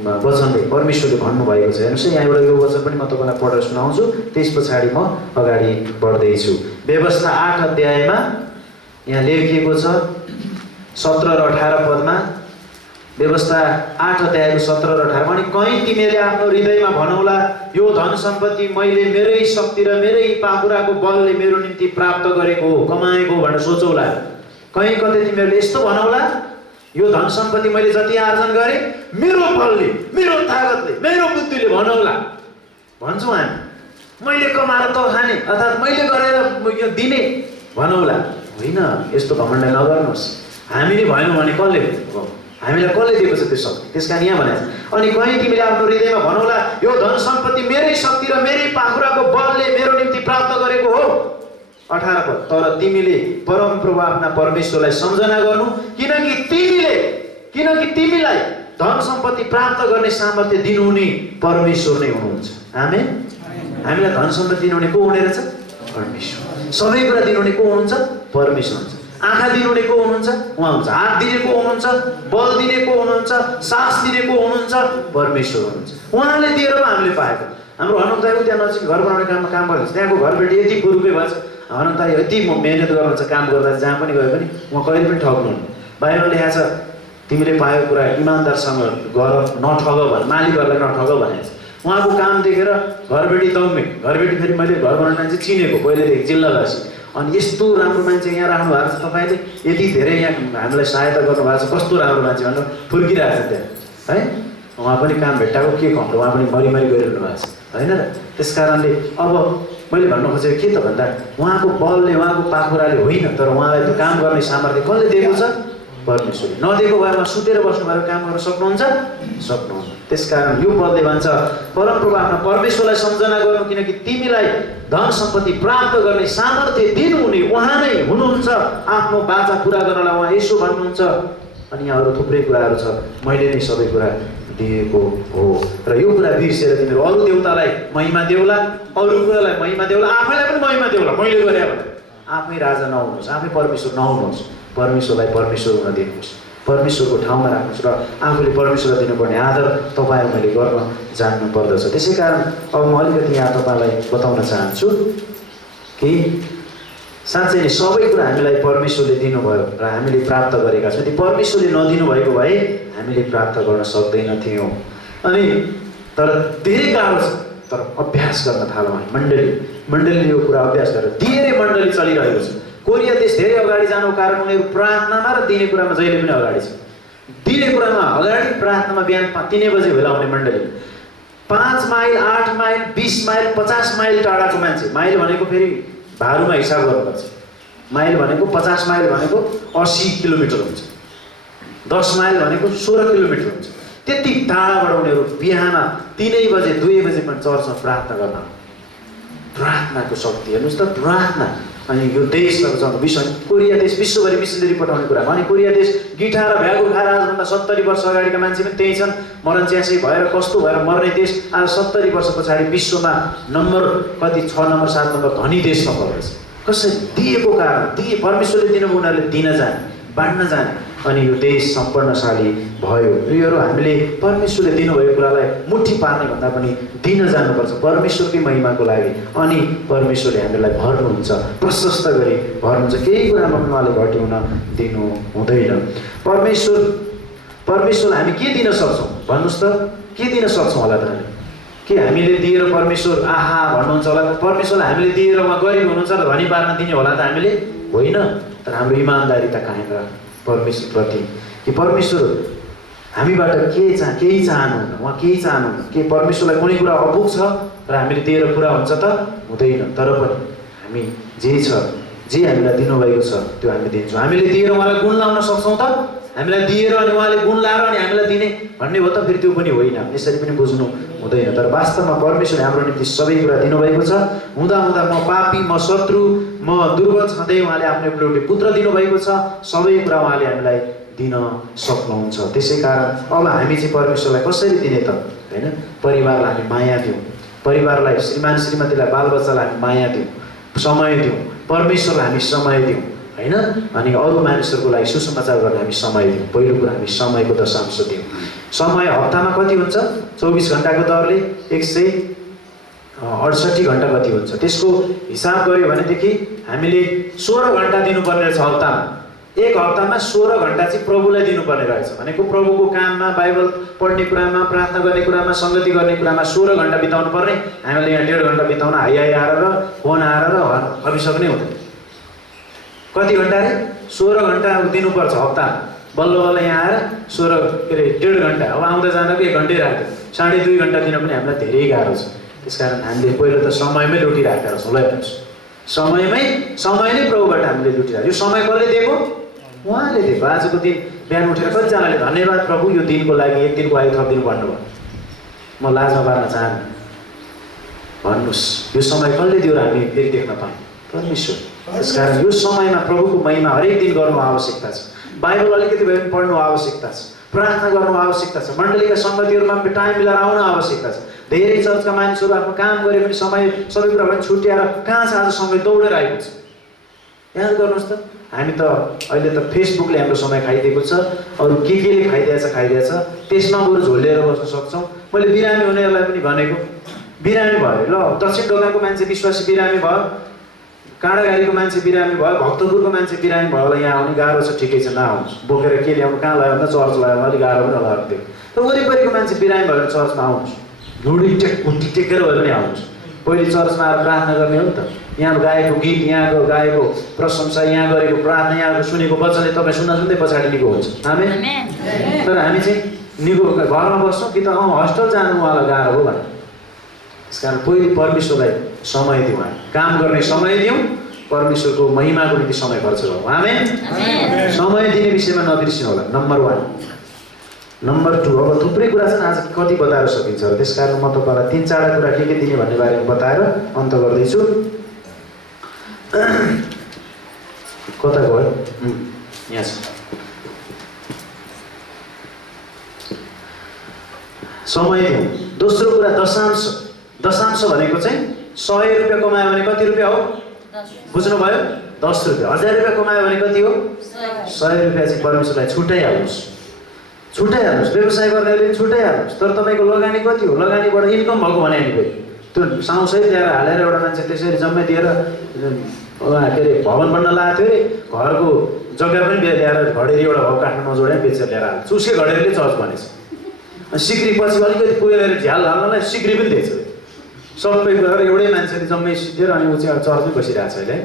वचनले परमेश्वरले भन्नुभएको छ। हेर्नुहोस् यहाँबाट यो वचन पनि म तपाईँलाई पढेर सुनाउँछु त्यस पछाडि म अगाडि बढ्दैछु। व्यवस्था 8 अध्यायमा यहाँ लेखिएको छ 17 र 18 पदमा। व्यवस्था 8 अध्यायको 17 र 18 अनि कहीँ तिमीले आफ्नो हृदयमा भनौला यो धन सम्पत्ति मैले मेरै शक्ति र मेरै पाखुराको बलले मेरो निम्ति प्राप्त गरेको हो कमाएको भनेर सोचौला। कहीँ कतै तिमीहरूले यस्तो भनौला यो धन सम्पत्ति मैले जति आर्जन गरेँ मेरो बलले मेरो तागतले मेरो बुद्धिले भनौला भन्छौँ हामी। मैले कमाएर त खाने अर्थात् मैले गरेर यो दिने भनौला होइन। यस्तो घमण्ड नगर्नुहोस्। हामीले भएनौँ भने कसले हामीलाई कसले दिएको छ त्यो शक्ति। त्यस कारण यहाँ भनेको छ अनि कहीँ तिमीले आफ्नो हृदयमा भनौला यो धन सम्पत्ति मेरै शक्ति र मेरै पाखुराको बलले मेरो निम्ति प्राप्त गरेको हो। 18 पद तर तिमीले परमप्रभु आफ्ना परमेश्वरलाई सम्झना गर्नु किनकि तिमीलाई धन सम्पत्ति प्राप्त गर्ने सामर्थ्य दिनुहुने परमेश्वर नै हुनुहुन्छ। आमेन। हामीलाई धन सम्पत्ति दिनुहुने को हुने रहेछ परमेश्वर। सबै कुरा दिनुहुने को हुनुहुन्छ परमेश्वर हुन्छ। आँखा दिनुहुने को हुनुहुन्छ उहाँ हुन्छ। हात दिने को हुनुहुन्छ बल दिने को हुनुहुन्छ सास दिने को हुनुहुन्छ परमेश्वर हुनुहुन्छ। उहाँले दिएर हामीले पाएको। हाम्रो हनुमान दाइको त्यहाँ नजिक घर बनाउने काम गर्नुहुन्छ त्यहाँको घरबेटी यति पुरुकै भएछ हनुमान दाइ यति मेहनत गर्नुहुन्छ काम गर्दा जहाँ पनि गए पनि उहाँ कहिले पनि ठग्नुहुन्न। बाइबलले लेखेको छ तिमीले पाएको कुरा इमान्दारसँग गर नठग भने मालिकहरूलाई नठग भनेको छ। उहाँको काम देखेर घरबेटी दम्मे घरबेटी फेरि मैले घर बनाउने चाहिँ चिनेको पहिलेदेखि जिल्लावासी अनि यस्तो राम्रो मान्छे यहाँ राख्नु भएको छ, तपाईँले यति धेरै यहाँ हामीलाई सहायता गर्नुभएको छ, कस्तो राम्रो मान्छे भनेर फुर्किरहेको छ त्यहाँ है। उहाँ पनि काम भेट्टाएको के खम्रो, उहाँ पनि मरिमरि गरिरहनु भएको छ होइन र। त्यस कारणले अब मैले भन्न खोजेको के त भन्दा उहाँको बलले उहाँको पाखुराले होइन, तर उहाँलाई त्यो काम गर्ने सामर्थ्य कसले दिएको छ? परमेश्वरले। नदिएको भएमा सुतेर बस्नु भएर काम गर्न सक्नुहुन्छ? सक्नुहुन्न। त्यसकारण यो पदले भन्छ परमप्रभु आफ्नो परमेश्वरलाई सम्झना गर्नु, किनकि तिमीलाई धन सम्पत्ति प्राप्त गर्ने सामर्थ्य दिनुहुने उहाँ नै हुनुहुन्छ। आफ्नो बाचा पुरा गर्नलाई उहाँ यसो भन्नुहुन्छ। अनि यहाँ अरू थुप्रै कुराहरू छ, मैले नै सबै कुरा दिएको हो र यो कुरा बिर्सेर तिमीहरू अरू देवतालाई महिमा देउला, अरू कुरालाई महिमा देउला, आफैलाई पनि महिमा देउला। मैले गरे भने आफै राजा नहुनुहोस्, आफै परमेश्वर नहुनुहोस्, परमेश्वरलाई परमेश्वर हुन दिनुहोस्, परमेश्वरको ठाउँमा राख्नुहोस् र आफूले परमेश्वरलाई दिनुपर्ने आदर तपाईँ मैले गर्न जान्नु पर्दछ। त्यसै कारण अब म अलिकति यहाँ तपाईँलाई बताउन चाहन्छु कि साँच्चै नै सबै कुरा हामीलाई परमेश्वरले दिनुभयो र हामीले प्राप्त गरेका छौँ। यदि परमेश्वरले नदिनु भएको भए हामीले प्राप्त गर्न सक्दैनथ्यौँ। अनि तर धेरै गाह्रो छ, तर अभ्यास गर्न थालौँ हामी। मण्डलीले यो कुरा अभ्यास गरेर धेरै मण्डली चलिरहेको छ। कोरिया देश धेरै अगाडि जानुको कारण उनीहरू प्रार्थनामा र दिने कुरामा जहिले पनि अगाडि छ। दिने कुरामा अगाडि, प्रार्थनामा बिहान 3 बजे भेला आउने मण्डली। 5 माइल, 8 माइल, 20 माइल, 50 माइल टाढाको मान्छे, माइल भनेको फेरि भारूमा हिसाब गर्नुपर्छ। माइल भनेको 50 माइल भनेको 80 किलोमिटर हुन्छ, 10 माइल भनेको 16 किलोमिटर हुन्छ। त्यति टाढाबाट उनीहरू बिहान 3 बजे 2 बजे पनि चर्चमा प्रार्थना गर्न। प्रार्थनाको शक्ति हेर्नुहोस् त, प्रार्थना। अनि यो देशहरू विश्व कोरिया देश विश्वभरि मिसनरी पठाउने कुरा। अनि कोरिया देश गिटार र भ्यागु खाएर आजभन्दा 70 वर्ष अगाडिका मान्छे पनि त्यही छन्। मरण च्यासै भएर कस्तो भएर मर्ने देश आज 70 वर्ष पछाडि विश्वमा नम्बर कति 6 नम्बर 7 नम्बर धनी देशमा पर्दछ। कसरी? दिएको कारण, दिए परमेश्वरले दिनुभयो, उनीहरूले दिन जाने, बाँड्न जाने, अनि यो देश सम्पन्नशाली भयो। योहरू हामीले परमेश्वरले दिनुभएको कुरालाई मुठी पार्ने भन्दा पनि दिन जानुपर्छ परमेश्वरकै महिमाको लागि। अनि परमेश्वरले हामीलाई भर्नुहुन्छ, प्रशस्त गरी भर्नुहुन्छ, केही कुरामा पनि उहाँले घट्याउन दिनु हुँदैन। परमेश्वरलाई हामी के दिन सक्छौँ भन्नुहोस् त? के दिन सक्छौँ होला त? के हामीले दिएर परमेश्वर आहा भन्नुहुन्छ होला? परमेश्वरलाई हामीले दिएर उहाँ गरिब हुनुहुन्छ र धनी पार्न दिने होला त हामीले? होइन। तर हाम्रो इमान्दारिता कायम राख्नु परमेश्वरप्रति, कि परमेश्वर हामीबाट केही चाहनुहुन्न, उहाँ केही चाहनुहुन्न। के परमेश्वरलाई कुनै कुरा अपुग छ र हामीले दिएर पुरा हुन्छ त? हुँदैन। तर पनि हामी जे छ, जे हामीलाई दिनुभएको छ त्यो हामी दिन्छौँ। हामीले दिएर उहाँलाई गुण लाउन सक्छौँ त? हामीलाई दिएर अनि उहाँले गुण लाएर अनि हामीलाई दिने भन्ने हो त? फेरि त्यो पनि होइन। यसरी पनि बुझ्नु हुँदैन। तर वास्तवमा परमेश्वरले हाम्रो निम्ति सबै कुरा दिनुभएको छ। हुँदा हुँदा म पापी, म शत्रु, म दुर्बल छँदै उहाँले आफ्नो एउटा पुत्र दिनुभएको छ। सबै कुरा उहाँले हामीलाई दिन सक्नुहुन्छ। त्यसै कारण अब हामी चाहिँ परमेश्वरलाई कसरी दिने त? होइन, परिवारलाई हामी माया दिउँ, परिवारलाई, श्रीमान श्रीमतीलाई, बालबच्चालाई हामी माया दिउँ, समय दिउँ, परमेश्वरलाई हामी समय दिउँ होइन। अनि अरू मानिसहरूको लागि सुसमाचार गर्न हामी समय दिउँ। पहिलो कुरा हामी समयको दशांश दिउँ। समय हप्तामा कति हुन्छ? 24 घन्टाको दरले 168 घन्टा कति हुन्छ? त्यसको हिसाब गऱ्यो भनेदेखि हामीले 16 घन्टा दिनुपर्ने रहेछ हप्तामा। एक हप्तामा 16 घन्टा चाहिँ प्रभुलाई दिनुपर्ने रहेछ। भनेको प्रभुको काममा, बाइबल पढ्ने कुरामा, प्रार्थना गर्ने कुरामा, सङ्गति गर्ने कुरामा 16 घन्टा बिताउनु पर्ने। हामीले यहाँ 1.5 घन्टा बिताउन हाई आएर र फोन आएर र हबिसक्नै हुँदैन। कति घन्टा अरे? 16 घन्टा दिनुपर्छ हप्तामा। बल्ल बल्ल यहाँ आएर 16 के अरे 1.5 घन्टा, अब आउँदा जाँदाको 1 घन्टै राख्यो। 2.5 घन्टा दिन पनि हामीलाई धेरै गाह्रो छ। त्यसकारण हामीले पहिलो त समयमै लुटिराखेका छौँ। ल हेर्नुहोस्, समय नै प्रभुबाट हामीले लुटिरहेको। यो समय कसले दिएको? उहाँले दिएको। आजको दिन बिहान उठेर कतिजनाले धन्यवाद प्रभु यो दिनको लागि 1 दिनको आयु थपिदिनु भन्नुभयो। म लाजमा पार्न चाहन्न। भन्नुहोस्, यो समय कसले दियो र हामी फेरि देख्न पायौँ? परमेश्वर। त्यसकारण यो समयमा प्रभुको महिमा हरेक दिन गर्नु आवश्यकता छ। बाइबल अलिकति भए पनि पढ्नु आवश्यकता छ, प्रार्थना गर्नु आवश्यकता छ, मण्डलीका सङ्गतिहरूमा पनि टाइम मिलाएर आउन आवश्यकता छ। धेरै चर्चका मानिसहरू आफ्नो काम गरे पनि समय सबै कुरा पनि छुट्याएर कहाँ छ आजसँगै दौडेर आएको छ। याद गर्नुहोस् त, हामी त अहिले त फेसबुकले हाम्रो समय खाइदिएको छ, अरू केले खाइदिएछ। त्यसमा बरु झोलिएर बस्न सक्छौँ। मैले बिरामी हुनेहरूलाई पनि भनेको, बिरामी भयो ल, दक्षिण ढोकाको मान्छे विश्वासी बिरामी भयो, काँडागाडीको मान्छे बिरामी भयो, भक्तपुरको मान्छे बिरामी भयो होला, यहाँ आउने गाह्रो छ, ठिकै छ, नआउनुहोस्। बोकेर के ल्याउनु, कहाँ लगायो भन्दा चर्च लगायो, अलिक गाह्रो पनि होला। तर वरिपरिको मान्छे बिरामी भएर चर्चमा आउनुहोस्, ढुँडी टेकेर भए पनि आउनुहोस्। पहिले चर्चमा आएर प्रार्थना गर्ने हो नि त। यहाँ गाएको गीत, यहाँको गाएको प्रशंसा, यहाँ गरेको प्रार्थना, यहाँको सुनेको वचनले तपाईँ सुन्दै पछाडि निको हुन्छ। आमेन। तर हामी चाहिँ निको घरमा बस्छौँ कि त हस्टल जानु उहाँलाई गाह्रो हो भने। त्यस कारण पहिले परमेश्वरलाई समय दिउँ, हामी काम गर्ने समय दिउँ, परमेश्वरको महिमाको निम्ति समय खर्च गरौँ। आमेन। समय दिने विषयमा नबिर्सिनु होला, नम्बर 1। नम्बर 2, अब थुप्रै कुरा छन्, आज कति बताएर सकिन्छ, त्यस कारण म तपाईँलाई 3-4 कुरा के दिने भन्ने बारेमा बताएर अन्त गर्दैछु। कता गयो? यहाँ छ। समय दिउँ। दोस्रो कुरा दशांश। दशांश भनेको चाहिँ 100 रुपियाँ कमायो भने कति रुपियाँ हो? बुझ्नुभयो? 10 रुपियाँ। 1000 रुपियाँ कमायो भने कति हो? 100 रुपियाँ चाहिँ परमेश्वरलाई छुट्याइहाल्नुहोस्। छुट्याइहाल्नुहोस्। व्यवसाय गर्नेले पनि छुट्याइहाल्नुहोस्। तर तपाईँको लगानी कति हो? लगानीबाट इन्कम भएको भने नि कोही त्यो साउसै ल्याएर हालेर एउटा मान्छे त्यसरी जम्मै दिएर के अरे भवन बन्न लगाएको थियो अरे, घरको जग्गा पनि ल्याएर घडेरी एउटा भाउ काट्न नजोडे बेचेर ल्याएर हाल्छ। चुसे घडेरीले चर्च भनेछ। सिक्री पछि अलिकति पुगेर झ्याल हाल्नलाई सिक्री पनि दिएछ। सबै कुरा एउटै मान्छेले जम्मै सिद्धेर अनि ऊ चाहिँ चर्चमै बसिरहेको छ अहिले।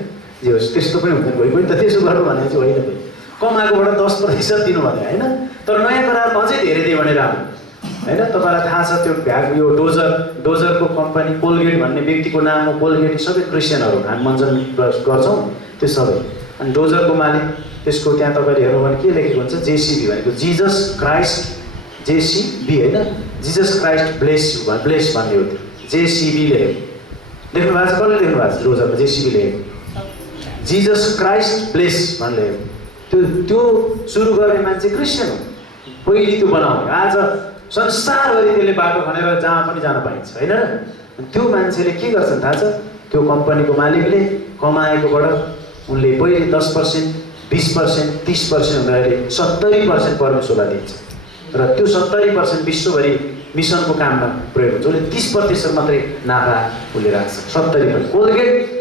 जे होस् त्यस्तो पनि हुँदैन। कोही पनि त त्यसो गर्नु भने चाहिँ होइन। कोही कमाएकोबाट 10% दिनु भने होइन, तर नयाँ कुराहरू अझै धेरै दियो भने राम्रो होइन। तपाईँलाई थाहा छ त्यो यो डोजरको कम्पनी कोलगेट भन्ने व्यक्तिको नाम हो कोलगेट। सबै क्रिस्चियनहरू हामी मञ्चन गर्छौँ त्यो सबै। अनि डोजरको मालिक त्यसको त्यहाँ तपाईँले हेर्नु भने के लेखेको हुन्छ? जेसीबी भनेको जिजस क्राइस्ट, जेसीबी होइन, जिजस क्राइस्ट ब्लेस भन्ने हो। त्यो जेसीबी लेखेको देख्नु भएको छ? कसले लेख्नु भएको छ? डोजरमा जेसीबी लेखेको, जिजस क्राइस्ट ब्लेस भन्ने लेखेको। त्यो सुरु गर्ने मान्छे क्रिस्चियन हो। पहिले त्यो बनाउने। आज संसारभरि त्यसले बाटो खनेर जहाँ पनि जान पाइन्छ होइन। त्यो मान्छेले के गर्छन् थाहा छ? त्यो कम्पनीको मालिकले कमाएकोबाट उनले पहिले 10%, 20%, 30% हुँदाखेरि 70% परमेश्वरलाई दिन्छ। र त्यो 70% विश्वभरि मिसनको काममा प्रयोग हुन्छ। उसले 30% मात्रै नाफा उसले राख्छ। 70%।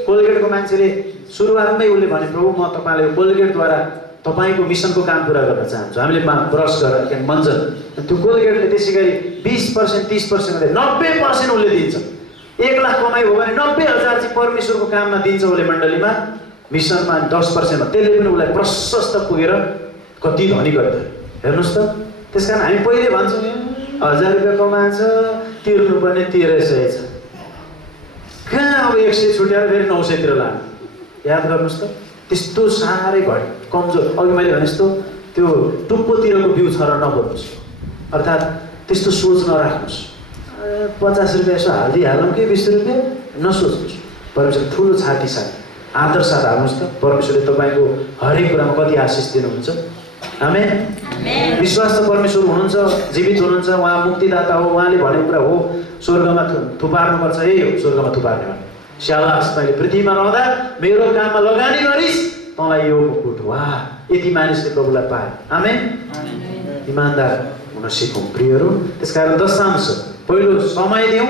कोलगेटको मान्छेले सुरुवातमै उसले भने प्रभु म तपाईँलाई कोलगेटद्वारा तपाईँको मिसनको काम पुरा गर्न चाहन्छु। हामीले ब्रस गरेर त्यहाँ मञ्जन त्यो कोलगेटले त्यसै गरी 20%, 30% हुँदै 90% उसले दिन्छ। 1 लाख कमाइ हो भने 90,000 चाहिँ परमेश्वरको काममा दिन्छ उसले मण्डलीमा, मिसनमा 10%मा। त्यसले पनि उसलाई प्रशस्त पुगेर कति धनी गर्छ हेर्नुहोस् त। त्यस कारण हामी पहिले भन्छौँ 1000 रुपियाँ कमान्छ, तिर्नुपर्ने 1300 छ। कहाँ अब 100 छुट्याएर फेरि 900तिर लानु? याद गर्नुहोस् त। त्यस्तो साह्रै कमजोर। अघि मैले भने जस्तो त्यो टुप्पोतिरको बिउ छर नबोल्नुहोस्, अर्थात् त्यस्तो सोच नराख्नुहोस्। 50 रुपियाँ यसो हालिदिइहालौँ कि 20 रुपियाँ नसोच्नुहोस्। परमेश्वर ठुलो छाती साथ आदर साथ हाल्नुहोस् त। परमेश्वरले तपाईँको हरेक कुरामा कति आशिष दिनुहुन्छ। आमेन। विश्वास त परमेश्वर हुनुहुन्छ, जीवित हुनुहुन्छ, उहाँ मुक्तिदाता हो। उहाँले भनेको कुरा हो, स्वर्गमा थुपार्नुपर्छ। यही हो स्वर्गमा थुपार्ने भने। स्याबास, तैँले पृथ्वीमा रहँदा मेरो काममा लगानी गरिस्, तँलाई यो मुकुट। वाह, यति मानिसले प्रभुलाई पाए। आमेन। इमान्दार हुन सिकौँ प्रियहरू। त्यसकारण दशांश पहिलो समय दिउँ,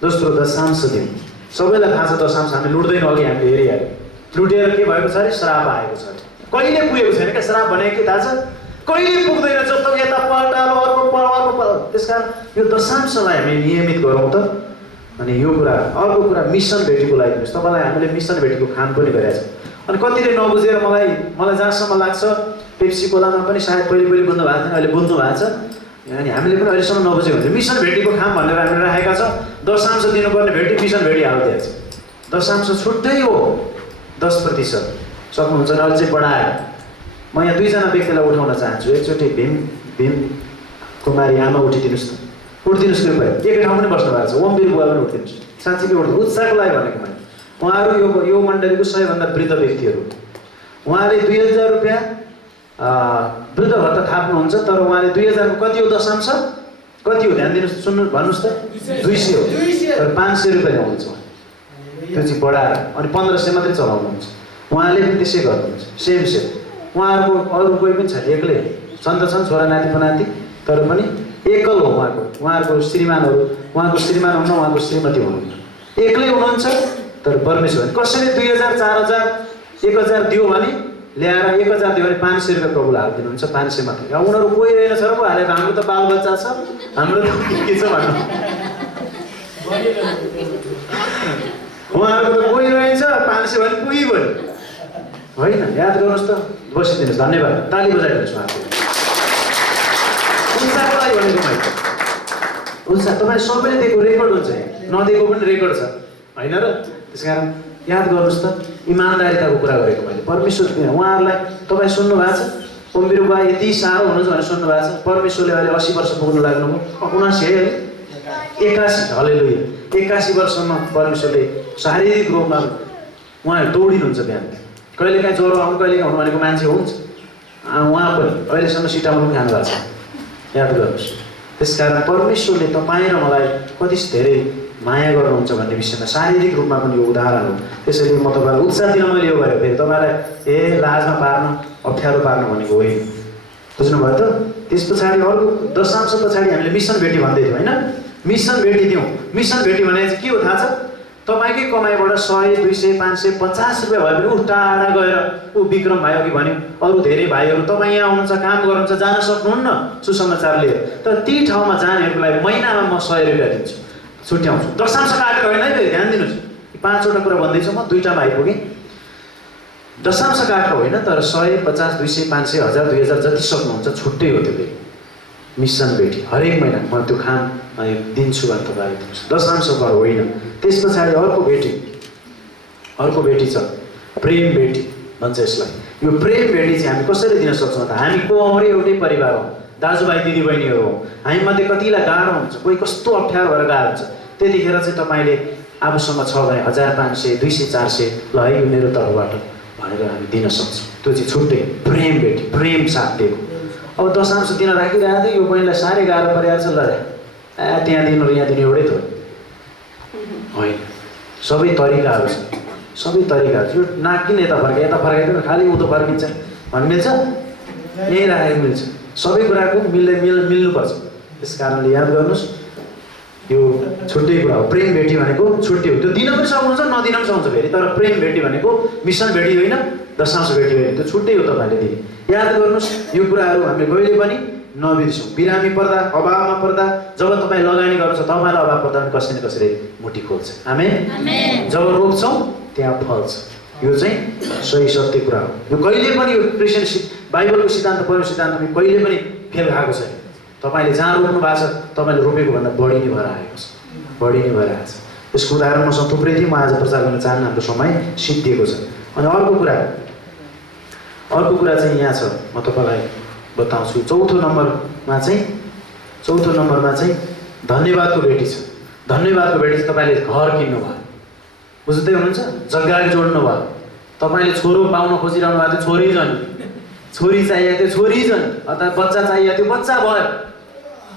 दोस्रो दशांश दिउँ। सबैलाई थाहा छ दशांश हामी लुट्दैनौँ। अघि हामीले हेरिहाल्यौँ लुटेर के भएको छ अरे? श्राप आएको छ। कहिले पुगेको छैन क्या श्राप भनेको के थाहा छ? कहिले पुग्दैन। जब तक यता पल्टालो अर्को। त्यस कारण यो दशांशलाई हामी नियमित गरौँ त। अनि यो कुरा अर्को कुरा मिसन भेटीको लागि तपाईँलाई हामीले मिसन भेटीको काम पनि गरेका छौँ। अनि कतिले नबुझेर मलाई जहाँसम्म लाग्छ पेप्सी कोलामा पनि सायद पहिले बुझ्नु भएको थिएन, अहिले बुझ्नु भएको छ। अनि हामीले पनि अहिलेसम्म नबुझ्यो भने मिसन भेटीको काम भनेर हामीले राखेका छौँ। दशांश दिनुपर्ने भेटी मिसन भेटी हालिदिएको छ। दशांश छुट्टै हो 10%। सक्नुहुन्छ भने अझै बढाएर। म यहाँ 2 जना व्यक्तिलाई उठाउन चाहन्छु। एकचोटि भीम कुमारी आमा उठिदिनुहोस् त। उठिदिनुहोस् कृपया। एकै ठाउँ पनि बस्नु भएको छ। ओमवीर बुवा पनि उठिदिनुहोस्। साँच्चीकै उठ्नु उत्साहको लागि भनेको मैले। उहाँहरू यो मण्डलीको सबैभन्दा वृद्ध व्यक्तिहरू। उहाँले 2000 रुपियाँ वृद्ध भत्ता थाप्नुहुन्छ। तर उहाँले 2000 को कति हो दशांश? कति हो? ध्यान दिनुहोस्, सुन्नु भन्नुहोस् त। 200 हो। तर 500 रुपियाँ ल्याउनुहुन्छ त्यो चाहिँ बढाएर। अनि 1500 मात्रै चलाउनुहुन्छ। उहाँले पनि त्यसै गर्नुहुन्छ। सेम। उहाँहरूको अरू कोही पनि छैन, एक्लै छन् त छन् छोरा नाति पनाति, तर पनि एकल हो उहाँहरूको श्रीमानहरू। उहाँको श्रीमान हुनुहुन्न, उहाँको श्रीमती हुनुहुन्न, एक्लै हुनुहुन्छ। तर परमेश्वर कसैले 2000, 4000, 1000 दियो भने ल्याएर 1000 दियो भने 500 रुपियाँ प्रभुलाई हालिदिनुहुन्छ। 500 मात्रै। अब उनीहरू कोही रहेन छ र पो हालेर हाम्रो त बालबच्चा छ, हाम्रो त के छ भन्नु। उहाँहरूको त कोही रहेछ 500 भने पुगी भयो होइन। याद गर्नुहोस् त, बसिदिनुहोस्। धन्यवाद, ताली बजाइदिनुहोस् उहाँको। उत्साहको लागि भनेको मैले उत्साह तपाईँ सबैले दिएको रेकर्ड हुन्छ, नदिएको पनि रेकर्ड छ होइन र? त्यस कारण याद गर्नुहोस् त, इमान्दारिताको कुरा गरेको मैले। परमेश्वर उहाँहरूलाई तपाईँ सुन्नु भएको छ, मेरो बा यति साह्रो हुनुहुन्छ भनेर सुन्नु भएको छ। परमेश्वरले अहिले 80 वर्ष पुग्नु लाग्नुभयो, 79 है 81, हल्लेलुया। 81 वर्षमा परमेश्वरले शारीरिक रूपमा उहाँहरू दौडिनुहुन्छ बिहान। कहिलेकाहीँ ज्वरो आउनु, कहिलेकाहीँ हुनु भनेको मान्छे हुन्छ। उहाँ पनि अहिलेसम्म सिटाउनु पनि खानु भएको छ, याद गर्नुहोस्। त्यसकारण परमेश्वरले तपाईँ र मलाई कति धेरै माया गर्नुहुन्छ भन्ने विषयमा शारीरिक रूपमा पनि यो उदाहरण हो। त्यसैले म तपाईँलाई उत्साह दिन मैले यो गरेँ, फेरि तपाईँलाई लाजमा पार्नु, अप्ठ्यारो पार्नु भनेको होइन। बुझ्नुभयो त? त्यस पछाडि अर्को दशांश पछाडि हामीले मिसन भेटी भन्दै थियौँ होइन? मिसन भेटी दिउँ। मिसन भेटी भने चाहिँ के हो थाहा छ? तपाईँकै कमाइबाट 100, 200, 500, 50 रुपियाँ भयो भने टाढा गएर विक्रम भाइ अघि भन्यो, अरू धेरै भाइहरू तपाईँ यहाँ आउनुहुन्छ, काम गर्नुहुन्छ, जान सक्नुहुन्न सुसमाचार लिएर। तर ती ठाउँमा जानेहरूको लागि महिनामा म 100 रुपियाँ दिन्छु, छुट्याउँछु। दशांश काटेर होइन है, फेरि ध्यान दिनुहोस्। 5वटा कुरा भन्दैछु म, 2टामा आइपुगेँ। दशांश काटेर होइन, तर 100, 50, 200, 500, 1000, 2000 जति सक्नुहुन्छ छुट्टै हो। त्यो फेरि मिसन भेटी हरेक महिना म त्यो खाम दिन्छु भने तपाईँले दिनुहोस्, दशांश कर होइन। त्यस पछाडि अर्को भेटी छ, प्रेम भेटी भन्छ यसलाई। यो प्रेम भेटी चाहिँ हामी कसरी दिन सक्छौँ त? हामी को हौ रे, एउटै परिवार हौ, दाजुभाइ दिदीबहिनीहरू हौ। हामीमध्ये कतिलाई गाह्रो हुन्छ, कोही कस्तो अप्ठ्यारो भएर गाह्रो हुन्छ, त्यतिखेर चाहिँ तपाईँले आफूसँग छ भने 1000, 500, 200, 400 ल है यो मेरो तर्फबाट भनेर हामी दिन सक्छौँ। त्यो चाहिँ छुट्टै प्रेम भेटी, प्रेम साथ दिएको। अब दशांश दिन राखिरहेको थियो, यो बहिनीलाई साह्रै गाह्रो परिरहेको छ, ल त्यहाँ दिनु र यहाँ दिनु एउटै थोरै होइन। सबै तरिकाहरू छ, सबै तरिकाहरू छ। यो नाक किन यता फर्काइदिनु, खालि उँधो फर्किन्छ भन्नु मिल्छ? यहीँ राखेको मिल्छ। सबै कुराको मिल्नुपर्छ। त्यस कारणले याद गर्नुहोस्, यो छुट्टै कुरा हो। प्रेम भेटी भनेको छुट्टै हो, त्यो दिन पनि सक्नुहुन्छ, नदिन पनि सक्नुहुन्छ फेरि। तर प्रेम भेटी भनेको मिसन भेटी होइन, दशांश भेटी होइन, त्यो छुट्टै हो तपाईँले दिने। याद गर्नुहोस्, यो कुराहरू हामीले कहिले पनि नबिर्सौँ। बिरामी पर्दा, अभावमा पर्दा, जब तपाईँ लगानी गर्नुहुन्छ, तपाईँलाई अभाव पर्दा पनि कसै न कसैले मुठी खोल्छ। आमेन। जब रोप्छौँ त्यहाँ फल्छ। यो चाहिँ सही सत्य कुरा हो। यो कहिले पनि यो क्रिस्चियन बाइबलको सिद्धान्त, पवित्र सिद्धान्तमा कहिले पनि फेल खाएको छैन। तपाईँले जहाँ रोप्नु भएको छ, तपाईँले रोपेको भन्दा बढी नै भएर आएको छ, बढी नै भएर आएको छ। यसको उदाहरण मसँग थुप्रै थियो, म आज प्रचार गर्न चाहन्न, हाम्रो समय सिद्धिएको छ। अनि अर्को कुरा चाहिँ यहाँ छ, म तपाईँलाई बताउँछु। चौथो नम्बरमा चाहिँ धन्यवादको भेटी छ। धन्यवादको भेटी चाहिँ तपाईँले घर किन्नु भयो, बुझ्दै हुनुहुन्छ? जग्गा जोड्नु भयो। तपाईँले छोरो पाउन खोजिरहनु भएको थियो, छोरी जन्म, छोरी चाहिएको थियो, छोरी जन्म, अर्थात् बच्चा चाहिएको थियो, बच्चा भयो।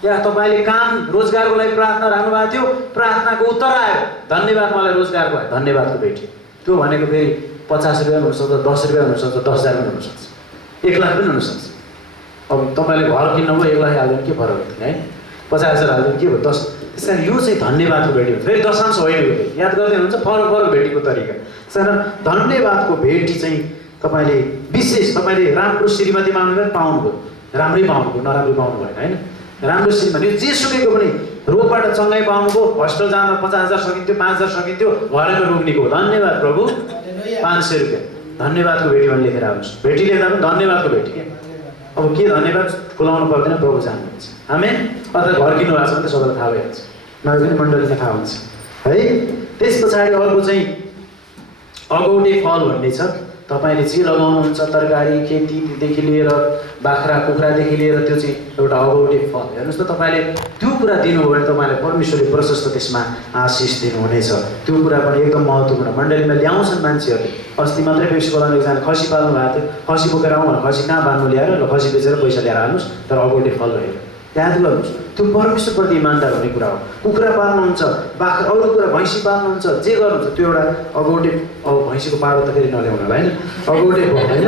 या तपाईँले काम रोजगारको लागि प्रार्थना राख्नु भएको थियो, प्रार्थनाको उत्तर आयो, धन्यवाद मलाई रोजगार भयो। धन्यवादको भेटी त्यो भनेको फेरि 50 रुपियाँ हुनसक्छ, 10 रुपियाँ हुनसक्छ, 10,000 पनि हुनसक्छ, 1 लाख पनि हुनसक्छ। अब तपाईँले घर किन्नुभयो, 1 लाख हाल्यो भने के फरक हुँदैन है, 50,000 हाल्यो भने के भयो, 10। त्यस कारण यो चाहिँ धन्यवादको भेटी हो, फेरि दशांश होइन। यो याद गर्दै हुनुहुन्छ, फरक भेटीको तरिका। त्यस कारण धन्यवादको भेटी चाहिँ तपाईँले विशेष, तपाईँले राम्रो श्रीमती पाउनुभयो, पाउनुभयो, राम्रै पाउनुभयो, नराम्रै पाउनु भएन होइन। राम्रो श्रीमती जे सुकेको पनि, रोगबाट चङ्गाइ पाउनुभयो, हस्पिटल जाँदा 50,000 सकिन्थ्यो, 5,000 सकिन्थ्यो, घरमा रोग्नेको धन्यवाद प्रभु 500 रुपियाँ। धन्यवादको भेटी भने लेखेर आउनुहोस्। भेटी लेख्दा पनि धन्यवादको भेटी। अब के धन्यवाद खुलाउनु पर्दैन, प्रभु जान्नुहुन्छ। आमेन। अथवा घर किन्नु भएको छ भने त सबैलाई थाहा भइहाल्छ, नभए पनि मण्डलीलाई थाहा हुन्छ है। त्यस पछाडि अर्को चाहिँ अगौटे फल भन्ने छ। तपाईँले जे लगाउनुहुन्छ, तरकारी, खेतीदेखि लिएर बाख्रा कुखुरादेखि लिएर, त्यो चाहिँ एउटा अगौटे फल। हेर्नुहोस् त, तपाईँले त्यो कुरा दिनुभयो भने तपाईँलाई परमेश्वरले प्रशस्त त्यसमा आशिष दिनुहुनेछ। त्यो कुरा पनि एकदम महत्त्वपूर्ण। मण्डलीमा ल्याउँछन् मान्छेहरूले। अस्ति मात्रै पेप्सी खोलामा एकजना खसी पाल्नु भएको थियो, खसी बोकेर आउँ भने खसी कहाँ बाँध्नु ल्याएर, ल खसी बेचेर पैसा ल्याएर हाल्नुहोस्, तर अगौटे फल रहेर। याद गर्नुहोस्, त्यो परमेश्वरप्रति इमान्दार हुने कुरा हो। कुखुरा पाल्नुहुन्छ, बाख्रा, अरू कुरा, भैँसी पाल्नुहुन्छ, जे गर्नुहुन्छ, त्यो एउटा अगौटे। अब भैँसीको पारो त फेरि नल्याउनु होला होइन, अगौटे फल होइन,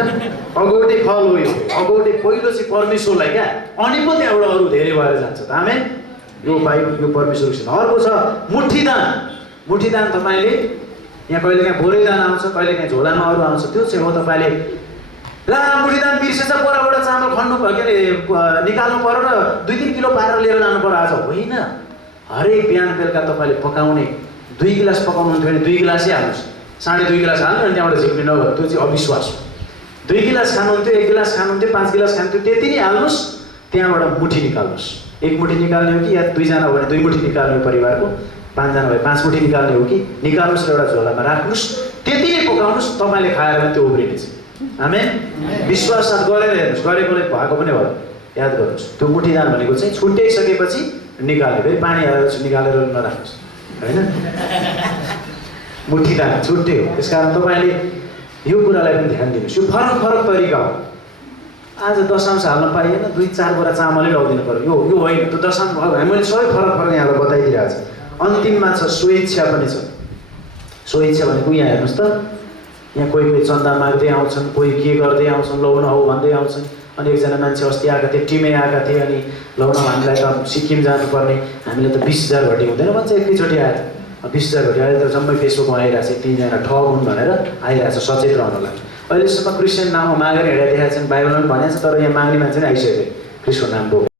अगौटे फल हो यो। अगौटे पहिलो चाहिँ परमेश्वरलाई क्या, अनि पो त्यहाँबाट अरू धेरै भएर जान्छ त। आमेन। यो यो परमेश्वरको। अर्को छ मुठीदान। मुठीदान तपाईँले यहाँ कहिलेकाहीँ बोरैदान आउँछ, कहिलेकाहीँ झोलामा अरू आउँछ, त्यो चाहिँ हो तपाईँले ला मुठीदान बिर्सेछ, परबाट चामल खन्नु के अरे निकाल्नु पर्यो र 2-3 किलो पारेर लिएर जानु पर्यो आज होइन। हरेक बिहान बेलुका तपाईँले पकाउने 2 गिलास पकाउनुहुन्थ्यो भने 2 गिलासै हाल्नुहोस्, 2.5 गिलास हाल्नु अनि त्यहाँबाट झिक्ने नगर्नु, त्यो चाहिँ अविश्वास हो। 2 गिलास खानुहुन्थ्यो, 1 गिलास खानुहुन्थ्यो, 5 गिलास खानुहुन्थ्यो, त्यति नै हाल्नुहोस्, त्यहाँबाट मुठी निकाल्नुहोस्। 1 मुठी निकाल्ने हो कि या 2 जना हो भने 2 मुठी निकाल्ने हो, परिवारको 5 जना भए 5 मुठी निकाल्ने हो कि निकाल्नुहोस् र एउटा झोलामा राख्नुहोस्, त्यति नै पकाउनुहोस्, तपाईँले खाएर पनि त्यो उब्रिनेछ। आमेन। विश्वास साथ गरेर हेर्नुहोस्, गरेकोले भएको पनि भयो, याद गर्नुहोस्। त्यो मुठीदान भनेको चाहिँ छुट्याइसकेपछि निकाल्ने, फेरि पानी हालेर निकालेर नराख्नुहोस्, होइन? मुठीदान छुट्टै हो। त्यस कारण तपाईँले यो कुरालाई पनि ध्यान दिनुहोस्। यो फरक फरक तरिका हो। आज दशांश हाल्न पाइएन, 2-4 बोरा चामलै लगाउदिनु पर्यो, यो होइन। त्यो दशांश मैले सबै फरक फरक यहाँलाई बताइदिइरहेको छ। अन्तिममा छ स्वेच्छा पनि छ। स्वेच्छा भनेको यहाँ हेर्नुहोस् त, यहाँ कोही कोही चन्दा माग्दै आउँछन्, कोही के गर्दै आउँछन्, लौ न हो भन्दै आउँछन्। अनि एकजना मान्छे अस्ति आएका थिए, टिमै आएका थिए, अनि लौ न हामीलाई त सिक्किम जानुपर्ने, हामीले त 20,000 घटी हुँदैन भन्छ, एकैचोटि आयो। 20,000 घटी अहिले त जम्मै फेसबुकमा आइरहेको छ, 3 जना ठग हुन् भनेर आइरहेको छ, सचेत रहनलाई। अहिलेसम्म क्रिस्चियन नाममा मागेर हिँडेर देखाएको छन्, बाइबलमा पनि भनेको छ, तर यहाँ माग्ने मान्छे नै आइसक्यो क्रिस्टको नाम बोकेर।